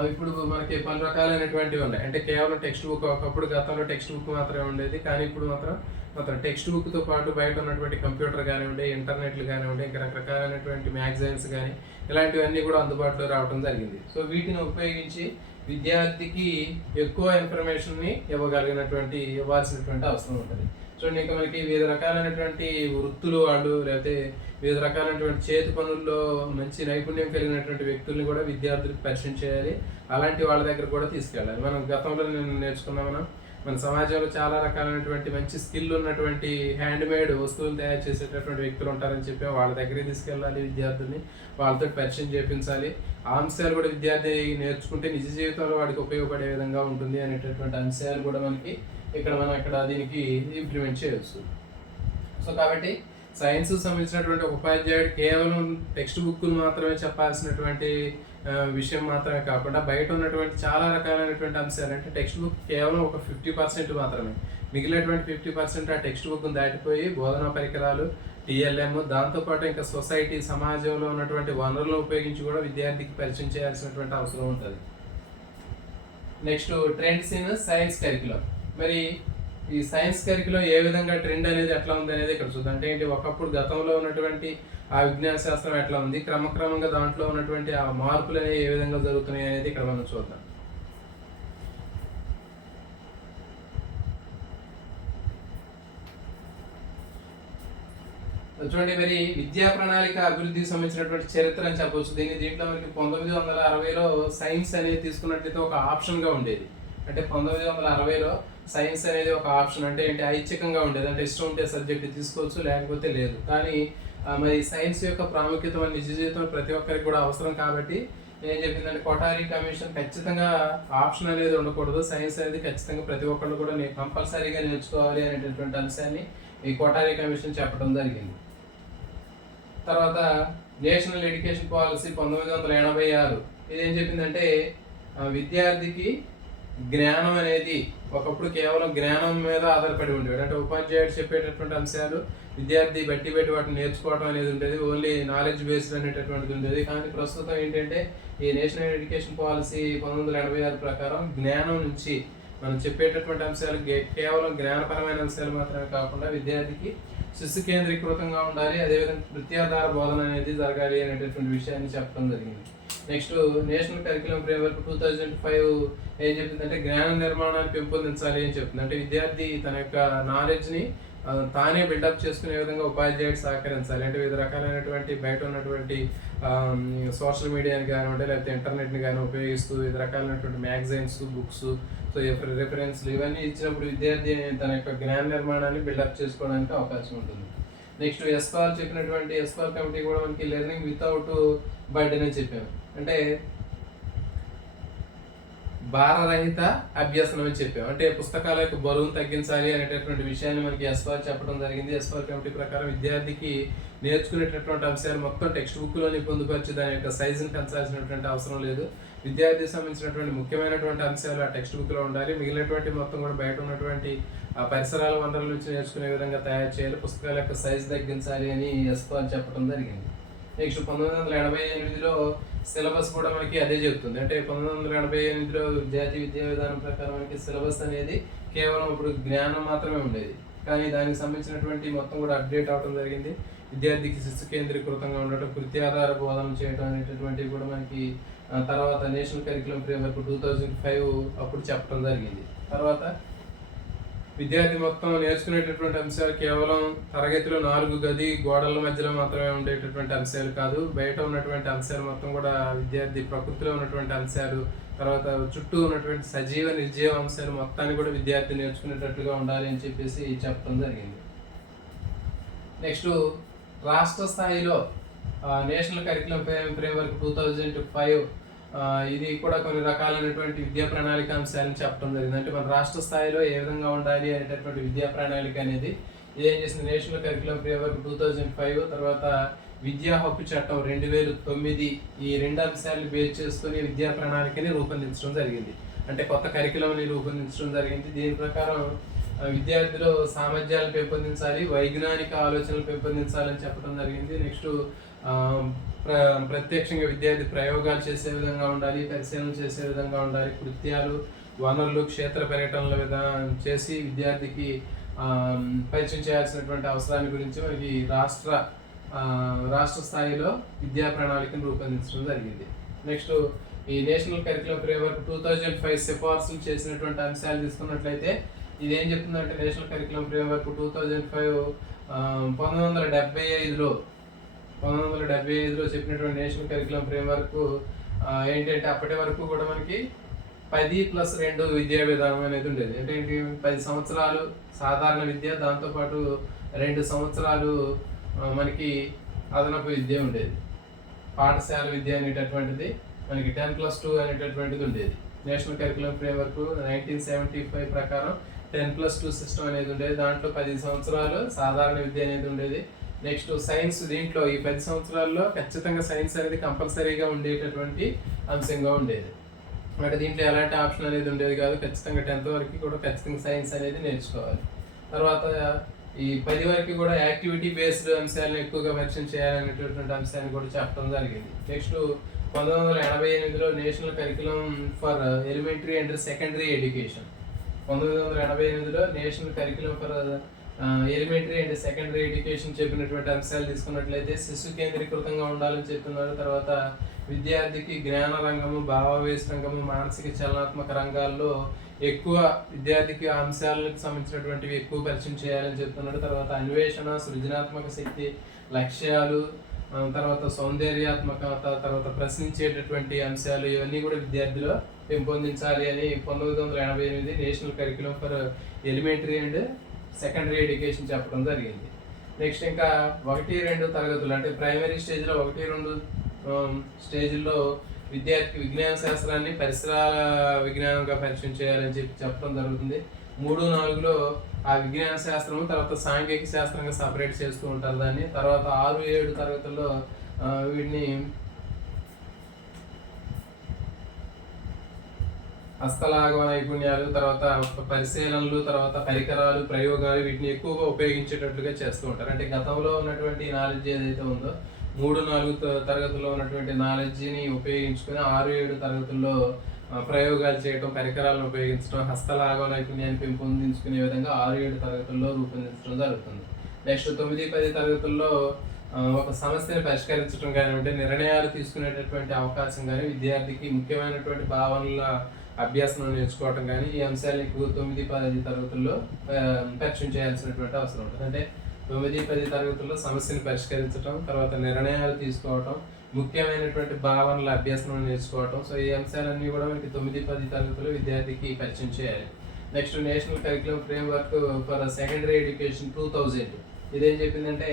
ఇప్పుడు మనకి పలు రకాలైనటువంటివి ఉన్నాయి. అంటే కేవలం టెక్స్ట్ బుక్, ఒకప్పుడు గతంలో టెక్స్ట్ బుక్ మాత్రమే ఉండేది, కానీ ఇప్పుడు మాత్రం టెక్స్ట్ బుక్తో పాటు బయట ఉన్నటువంటి కంప్యూటర్ కానివ్వండి, ఇంటర్నెట్లు కానివ్వండి, ఇంకా రకరకాలైనటువంటి మ్యాగజైన్స్ కానీ ఇలాంటివన్నీ కూడా అందుబాటులో రావడం జరిగింది. సో వీటిని ఉపయోగించి విద్యార్థికి ఎక్కువ ఇన్ఫర్మేషన్ని ఇవ్వాల్సినటువంటి అవసరం ఉంటుంది. చూడండి, ఇంకా మనకి వివిధ రకాలైనటువంటి వృత్తులు వాళ్ళు, లేకపోతే వివిధ రకాలైనటువంటి చేతి పనుల్లో మంచి నైపుణ్యం కలిగినటువంటి వ్యక్తుల్ని కూడా విద్యార్థులకు పరిచయం చేయాలి. అలాంటి వాళ్ళ దగ్గర కూడా తీసుకెళ్ళాలి. మనం గతంలో నేర్చుకున్నాం, మన సమాజంలో చాలా రకాలైనటువంటి మంచి స్కిల్ ఉన్నటువంటి హ్యాండ్మేడ్ వస్తువులు తయారు చేసేటటువంటి వ్యక్తులు ఉంటారని చెప్పి వాళ్ళ దగ్గరికి తీసుకెళ్ళాలి. విద్యార్థుల్ని వాళ్ళతో పరిచయం చేయించాలి. ఆ అంశాలు కూడా విద్యార్థి నేర్చుకుంటే నిజ జీవితంలో వాడికి ఉపయోగపడే విధంగా ఉంటుంది అనేటటువంటి అంశాలు కూడా మనం ఇక్కడ దీనికి ఇంప్లిమెంట్ చేయవచ్చు. సో కాబట్టి సైన్స్ సంబంధించినటువంటి ఒక ఉపాధ్యాయుడు కేవలం టెక్స్ట్ బుక్లు మాత్రమే చెప్పాల్సినటువంటి విషయం మాత్రమే కాకుండా బయట ఉన్నటువంటి చాలా రకాలైనటువంటి అంశాలు, అంటే టెక్స్ట్ బుక్ కేవలం ఒక 50% మాత్రమే, మిగిలినటువంటి 50% ఆ టెక్స్ట్ బుక్ను దాటిపోయి బోధనా పరికరాలు, టిఎల్ఎం, దాంతోపాటు ఇంకా సొసైటీ, సమాజంలో ఉన్నటువంటి వనరులను ఉపయోగించి కూడా విద్యార్థికి పరిచయం చేయాల్సినటువంటి అవసరం ఉంటుంది. Next, trends in science curriculum. మరి ఈ సైన్స్ కరికులం ఏ విధంగా ట్రెండ్ అనేది ఎట్లా ఉంది అనేది ఇక్కడ చూద్దాం. అంటే ఏంటి, ఒకప్పుడు గతంలో ఉన్నటువంటి ఆ విజ్ఞాన శాస్త్రం ఎట్లా ఉంది, క్రమక్రమంగా దాంట్లో ఉన్నటువంటి ఆ మార్పులు అనేవి ఏ విధంగా జరుగుతున్నాయి అనేది ఇక్కడ మనం చూద్దాం. చూడండి, మరి విద్యా ప్రణాళిక అభివృద్ధికి సంబంధించినటువంటి చరిత్ర అని చెప్పవచ్చు. దీంట్లో మనకి 1960లో సైన్స్ అనేది తీసుకున్నట్లయితే ఒక ఆప్షన్గా ఉండేది. అంటే 1960లో సైన్స్ అనేది ఒక ఆప్షన్, అంటే ఏంటి, ఐచ్ఛికంగా ఉండేది. అంటే ఇష్టం ఉంటే సబ్జెక్ట్ తీసుకోవచ్చు, లేకపోతే లేదు. కానీ మరి సైన్స్ యొక్క ప్రాముఖ్యత మన నిజ జీవితంలో ప్రతి ఒక్కరికి కూడా అవసరం కాబట్టి ఏం చెప్పిందంటే, కొఠారి కమిషన్ ఖచ్చితంగా ఆప్షన్ అనేది ఉండకూడదు, సైన్స్ అనేది ఖచ్చితంగా ప్రతి ఒక్కళ్ళు కూడా కంపల్సరీగా నేర్చుకోవాలి అనేటటువంటి అంశాన్ని ఈ కొఠారి కమిషన్ చెప్పడం జరిగింది. తర్వాత నేషనల్ ఎడ్యుకేషన్ పాలసీ 1986 ఇదేం చెప్పిందంటే, విద్యార్థికి జ్ఞానం అనేది ఒకప్పుడు కేవలం జ్ఞానం మీద ఆధారపడి ఉండేది. అంటే ఉపాధ్యాయుడు చెప్పేటటువంటి అంశాలు విద్యార్థి బట్టి వాటిని నేర్చుకోవడం అనేది ఉండేది, ఓన్లీ నాలెడ్జ్ బేస్డ్ అనేటటువంటిది ఉండేది. కానీ ప్రస్తుతం ఏంటంటే, ఈ నేషనల్ ఎడ్యుకేషన్ పాలసీ 1986 ప్రకారం జ్ఞానం నుంచి మనం చెప్పేటటువంటి అంశాలు కేవలం జ్ఞానపరమైన అంశాలు మాత్రమే కాకుండా విద్యార్థికి శిశు కేంద్రీకృతంగా ఉండాలి, అదేవిధంగా కృత్యాధార బోధన అనేది జరగాలి అనేటటువంటి విషయాన్ని చెప్పడం జరిగింది. నెక్స్ట్, నేషనల్ కరికులం ఫ్రేమ్వర్క్ 2005 ఏం చెప్తుందంటే, జ్ఞాన నిర్మాణాన్ని పెంపొందించాలి అని చెప్తుంది. అంటే విద్యార్థి తన యొక్క నాలెడ్జ్ని తానే బిల్డప్ చేసుకునే విధంగా ఉపాధ్యాయుడు సహకరించాలి. అంటే వివిధ రకాలైనటువంటి బయట ఉన్నటువంటి సోషల్ మీడియాని కానివ్వండి, లేకపోతే ఇంటర్నెట్ని కానీ ఉపయోగిస్తూ వివిధ రకాలైనటువంటి మ్యాగజైన్స్, బుక్స్, సో రిఫరెన్స్లు ఇవన్నీ ఇచ్చినప్పుడు విద్యార్థి తన యొక్క జ్ఞాన నిర్మాణాన్ని బిల్డప్ చేసుకోవడానికి అవకాశం ఉంటుంది. నెక్స్ట్, ఎస్కాల్ చెప్పినటువంటి ఎస్కాల్ కమిటీ కూడా మనకి లెర్నింగ్ వితౌట్ బర్డెన్ అని చెప్పాము. అంటే భారరహిత అభ్యసనం అని చెప్పాము. అంటే పుస్తకాల యొక్క బరువును తగ్గించాలి అనేటటువంటి విషయాన్ని మనకి ఎస్వాల్ చెప్పడం జరిగింది. ఎస్వాల్ కమిటీ ప్రకారం విద్యార్థికి నేర్చుకునేటటువంటి అంశాలు మొత్తం టెక్స్ట్ బుక్లోని పొందుపరిచి దాని యొక్క సైజుని పెంచాల్సినటువంటి అవసరం లేదు. విద్యార్థికి సంబంధించినటువంటి ముఖ్యమైనటువంటి అంశాలు ఆ టెక్స్ట్ బుక్లో ఉండాలి, మిగిలినటువంటి మొత్తం కూడా బయట ఉన్నటువంటి ఆ పరిసరాల వనరుల నుంచి నేర్చుకునే విధంగా తయారు చేయాలి, పుస్తకాల యొక్క సైజు తగ్గించాలి అని ఎస్వాల్ చెప్పడం జరిగింది. నెక్స్ట్, 1988లో సిలబస్ కూడా మనకి అదే చెప్తుంది. అంటే 1988లో జాతీయ విద్యా విధానం ప్రకారం మనకి సిలబస్ అనేది కేవలం ఇప్పుడు జ్ఞానం మాత్రమే ఉండేది, కానీ దానికి సంబంధించినటువంటి మొత్తం కూడా అప్డేట్ అవడం జరిగింది. విద్యార్థికి శిశు కేంద్రీకృతంగా ఉండటం, కృత్యాధార బోధన చేయడం అనేటటువంటివి కూడా మనకి తర్వాత నేషనల్ కరికులం ఫ్రేమ్వర్క్ 2005 అప్పుడు చెప్పడం జరిగింది. తర్వాత విద్యార్థి మొత్తం నేర్చుకునేటటువంటి అంశాలు కేవలం తరగతిలో 4 గది గోడల మధ్యలో మాత్రమే ఉండేటటువంటి అంశాలు కాదు, బయట ఉన్నటువంటి అంశాలు మొత్తం కూడా విద్యార్థి ప్రకృతిలో ఉన్నటువంటి అంశాలు, తర్వాత చుట్టూ ఉన్నటువంటి సజీవ నిర్జీవ అంశాలు మొత్తాన్ని కూడా విద్యార్థి నేర్చుకునేటట్లుగా ఉండాలి అని చెప్పేసి చెప్పడం జరిగింది. నెక్స్ట్ రాష్ట్ర స్థాయిలో నేషనల్ కరికులం ఫ్రేమ్వర్క్ 2005 ఇది కూడా కొన్ని రకాలైనటువంటి విద్యా ప్రణాళిక అంశాలను చెప్పడం జరిగింది. అంటే మన రాష్ట్ర స్థాయిలో ఏ విధంగా ఉండాలి అనేటటువంటి విద్యా ప్రణాళిక అనేది ఇదేం చేసింది, నేషనల్ కరికులం ఫ్రేమ్వర్క్ 2005 తర్వాత విద్యా హక్కు చట్టం 2009 ఈ రెండు అంశాలను బేస్ చేసుకుని విద్యా ప్రణాళికని రూపొందించడం జరిగింది. అంటే కొత్త కరికులంని రూపొందించడం జరిగింది. దీని ప్రకారం విద్యార్థులు సామర్థ్యాలను పెంపొందించాలి, వైజ్ఞానిక ఆలోచనలు పెంపొందించాలని చెప్పడం జరిగింది. నెక్స్ట్ ప్రత్యక్షంగా విద్యార్థి ప్రయోగాలు చేసే విధంగా ఉండాలి, పరిశీలన చేసే విధంగా ఉండాలి, కృత్యాలు వనరులు క్షేత్ర పర్యటనల విధానం చేసి విద్యార్థికి పరిచయం చేయాల్సినటువంటి అవసరాన్ని గురించి మనకి రాష్ట్ర స్థాయిలో విద్యా ప్రణాళికను రూపొందించడం జరిగింది. నెక్స్ట్ ఈ నేషనల్ కరికులం ఫ్రేమ్వర్క్ 2005 సిఫార్సులు చేసినటువంటి అంశాలు తీసుకున్నట్లయితే ఇదేం చెప్తుందంటే నేషనల్ కరికులం ఫ్రేమ్వర్క్ 2005 1975లో చెప్పినటువంటి నేషనల్ కరికులం ఫ్రేమ్వర్క్ ఏంటంటే అప్పటి వరకు కూడా మనకి 10+2 విద్యా విధానం అనేది ఉండేది. అంటే ఏంటి, 10 సంవత్సరాలు సాధారణ విద్య, దాంతోపాటు 2 సంవత్సరాలు మనకి అదనపు విద్య ఉండేది. పాఠశాల విద్య అనేటటువంటిది మనకి 10+2 అనేటటువంటిది ఉండేది. నేషనల్ కరికులం ఫ్రేమ్వర్క్ 1975 ప్రకారం 10+2 సిస్టమ్ అనేది ఉండేది. దాంట్లో 10 సంవత్సరాలు సాధారణ విద్య అనేది ఉండేది. నెక్స్ట్ సైన్స్, దీంట్లో ఈ 10 సంవత్సరాల్లో ఖచ్చితంగా సైన్స్ అనేది కంపల్సరీగా ఉండేటటువంటి అంశంగా ఉండేది. అంటే దీంట్లో ఎలాంటి ఆప్షన్ అనేది ఉండేది కాదు, ఖచ్చితంగా 10th వరకు కూడా ఖచ్చితంగా సైన్స్ అనేది నేర్చుకోవాలి. తర్వాత ఈ 10 వరకు కూడా యాక్టివిటీ బేస్డ్ అంశాలను ఎక్కువగా పరిచయం చేయాలనేటటువంటి అంశాన్ని కూడా చెప్పడం జరిగింది. నెక్స్ట్ 1988లో national curriculum for elementary and secondary education, 1988లో national curriculum for elementary and secondary education చెప్పినటువంటి అంశాలు తీసుకున్నట్లయితే శిశు కేంద్రీకృతంగా ఉండాలని చెప్తున్నారు. తర్వాత విద్యార్థికి జ్ఞాన రంగము, భావావేశ రంగము, మానసిక చలనాత్మక రంగాల్లో ఎక్కువ విద్యార్థికి అంశాలకు సంబంధించినటువంటివి ఎక్కువ పరిచయం చేయాలని చెప్తున్నాడు. తర్వాత అన్వేషణ, సృజనాత్మక శక్తి, లక్ష్యాలు, తర్వాత సౌందర్యాత్మకత, తర్వాత ప్రశ్నించేటటువంటి అంశాలు, ఇవన్నీ కూడా విద్యార్థిలో పెంపొందించాలి అని 1988 national curriculum for elementary and secondary education చెప్పడం జరిగింది. నెక్స్ట్ ఇంకా 1-2 తరగతులు అంటే ప్రైమరీ స్టేజ్లో 1-2 స్టేజ్లో విద్యార్థికి విజ్ఞాన శాస్త్రాన్ని పరిసరాల విజ్ఞానంగా పరిచయం చేయాలని చెప్పడం జరుగుతుంది. 3-4లో ఆ విజ్ఞాన శాస్త్రము తర్వాత సాంఘిక శాస్త్రంగా సపరేట్ చేస్తూ ఉంటారు దాన్ని. తర్వాత 6-7 తరగతుల్లో వీటిని హస్తలాఘవ నైపుణ్యాలు, తర్వాత పరిశీలనలు, తర్వాత పరికరాలు, ప్రయోగాలు, వీటిని ఎక్కువగా ఉపయోగించేటట్లుగా చేస్తూ ఉంటారు. అంటే గతంలో ఉన్నటువంటి నాలెడ్జ్ ఏదైతే ఉందో 3-4 తరగతుల్లో ఉన్నటువంటి నాలెడ్జ్ని ఉపయోగించుకొని 6-7 తరగతుల్లో ప్రయోగాలు చేయడం, పరికరాలను ఉపయోగించడం, హస్తలాఘవ నైపుణ్యాన్ని పెంపొందించుకునే విధంగా 6-7 తరగతుల్లో రూపొందించడం జరుగుతుంది. నెక్స్ట్ 9-10 తరగతుల్లో ఒక సమస్యను పరిష్కరించడం కానివ్వండి, నిర్ణయాలు తీసుకునేటటువంటి అవకాశం కానీ, విద్యార్థికి ముఖ్యమైనటువంటి భావనల అభ్యాసం నేర్చుకోవటం కానీ, ఈ అంశాలు ఎక్కువ 9-10 తరగతుల్లో పరిచయం చేయాల్సినటువంటి అవసరం ఉంటుంది. అంటే 9-10 తరగతుల్లో సమస్యను పరిష్కరించడం, తర్వాత నిర్ణయాలు తీసుకోవటం, ముఖ్యమైనటువంటి భావనల అభ్యాసం నేర్చుకోవటం. సో ఈ అంశాలన్నీ కూడా మనకి 9-10 తరగతుల్లో విద్యార్థికి పరిచయం చేయాలి. Next national curriculum framework for secondary education 2000 ఇదేం చెప్పిందంటే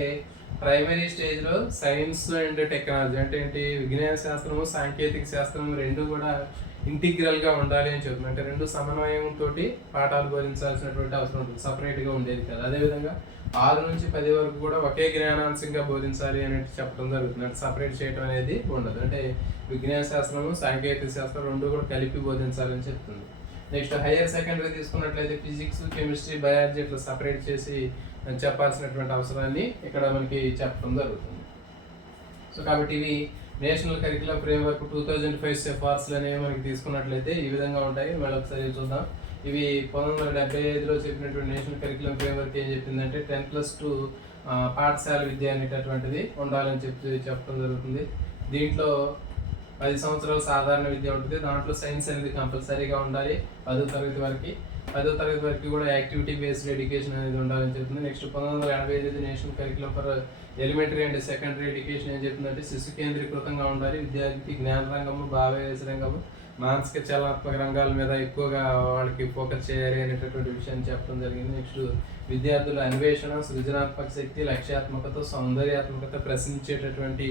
ప్రైమరీ స్టేజ్లో సైన్స్ అండ్ టెక్నాలజీ అంటే ఏంటి, విజ్ఞాన శాస్త్రము, సాంకేతిక శాస్త్రము రెండు కూడా ఇంటిగ్రల్గా ఉండాలి అని చెప్తుంది. అంటే రెండు సమన్వయంతో పాఠాలు బోధించాల్సినటువంటి అవసరం ఉంటుంది, సపరేట్గా ఉండేది కదా. అదేవిధంగా 6-10 వరకు కూడా ఒకే జ్ఞానాంశంగా బోధించాలి అనేది చెప్పడం జరుగుతుంది. అంటే సపరేట్ చేయడం అనేది ఉండదు. అంటే విజ్ఞాన శాస్త్రము, సాంకేతిక శాస్త్రం రెండు కూడా కలిపి బోధించాలని చెప్తుంది. నెక్స్ట్ హైయర్ సెకండరీ తీసుకున్నట్లయితే ఫిజిక్స్, కెమిస్ట్రీ, బయాలజీ ఇట్లా సపరేట్ చేసి చెప్పాల్సినటువంటి అవసరాన్ని ఇక్కడ మనకి చెప్పడం జరుగుతుంది. సో కాబట్టి ఇవి నేషనల్ కరికులం ఫ్రేమ్వర్క్ 2005 సిఫార్సులు అనేవి మనకి తీసుకున్నట్లయితే ఈ విధంగా ఉంటాయి. మళ్ళీ ఒకసారి చూద్దాం. ఇవి 1975లో చెప్పినటువంటి నేషనల్ కరికులం ఫ్రేమ్వర్క్ ఏం చెప్పిందంటే 10+2 పాఠశాల విద్య అనేటటువంటిది ఉండాలని చెప్పడం జరుగుతుంది. దీంట్లో 10 సంవత్సరాలు సాధారణ విద్య ఉంటుంది, దాంట్లో సైన్స్ అనేది కంపల్సరీగా ఉండాలి 10వ తరగతి వరకు. 10వ తరగతి వరకు కూడా యాక్టివిటీ బేస్డ్ ఎడ్యుకేషన్ అనేది ఉండాలని చెప్తుంది. Next 1985 national curriculum for elementary and secondary education ఏం చెప్తుందంటే శిశు కేంద్రీకృతంగా ఉండాలి. విద్యార్థికి జ్ఞాన రంగము, భావవేశ రంగము, మానసిక చలనాత్మక రంగాల మీద ఎక్కువగా వాళ్ళకి ఫోకస్ చేయాలి అనేటటువంటి విషయాన్ని చెప్పడం జరిగింది. నెక్స్ట్ విద్యార్థుల అన్వేషణ, సృజనాత్మక శక్తి, లక్ష్యాత్మకత, సౌందర్యాత్మకత ప్రశ్నించేటటువంటి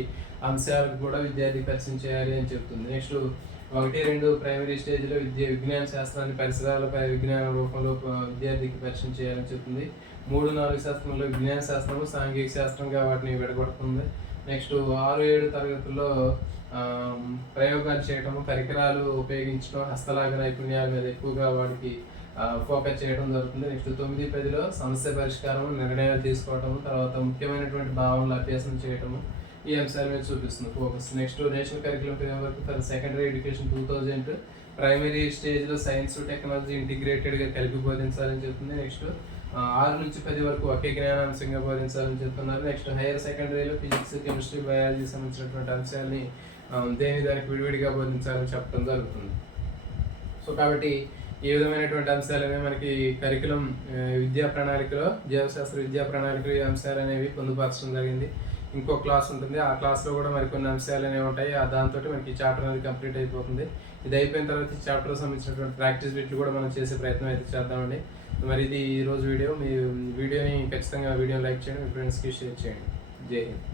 అంశాలకు కూడా విద్యార్థి పరిచయం చేయాలి అని చెప్తుంది. నెక్స్ట్ 1-2 ప్రైమరీ స్టేజ్లో విజ్ఞాన శాస్త్రాన్ని పరిసరాలపై విజ్ఞాన రూపంలో విద్యార్థికి పరిచయం చేయాలని చెప్తుంది. 3-4 శాస్త్రంలో విజ్ఞాన శాస్త్రము, సాంఘిక శాస్త్రంగా వాటిని విడగొడుతుంది. నెక్స్ట్ 6-7 తరగతుల్లో ప్రయోగాలు చేయటము, పరికరాలు ఉపయోగించడం, హస్తలాగ నైపుణ్యాల మీద ఎక్కువగా వాడికి ఫోకస్ చేయడం జరుగుతుంది. నెక్స్ట్ 9-10లో సమస్య పరిష్కారం, నిర్ణయాలు తీసుకోవటము, తర్వాత ముఖ్యమైనటువంటి భావనలు అభ్యాసం చేయటము, ఈ అంశాల మీద చూపిస్తుంది focus. Next national curriculum framework for secondary education 2000 primary స్టేజ్లో సైన్స్, టెక్నాలజీ ఇంటిగ్రేటెడ్గా కలిపి బోధించాలని చెప్తుంది. నెక్స్ట్ 6-10 వరకు ఒకే జ్ఞానాంశంగా బోధించాలని చెప్తున్నారు. నెక్స్ట్ హైయర్ సెకండరీలో ఫిజిక్స్, కెమిస్ట్రీ, బయాలజీ సంబంధించినటువంటి అంశాలని దానికి విడివిడిగా బోధించాలని చెప్పడం జరుగుతుంది. సో కాబట్టి ఈ విధమైనటువంటి అంశాలు అనేవి మనకి కరికులం విద్యా ప్రణాళికలో, జీవశాస్త్ర విద్యా ప్రణాళికలో ఈ అంశాలు అనేవి పొందుపరచడం జరిగింది. ఇంకో క్లాస్ ఉంటుంది, ఆ క్లాస్లో కూడా మరికొన్ని అంశాలు అనేవి ఉంటాయి. దాంతో మనకి చాప్టర్ అనేది కంప్లీట్ అయిపోతుంది. ఇది అయిపోయిన తర్వాత ఈ చాప్టర్ సంబంధించినటువంటి ప్రాక్టీస్ బిట్లు కూడా మనం చేసే ప్రయత్నం అయితే చేద్దామండి. మరి ఇది ఈరోజు వీడియో. మీ వీడియోని ఖచ్చితంగా లైక్ చేయండి, మీ ఫ్రెండ్స్కి షేర్ చేయండి. జై హింద్.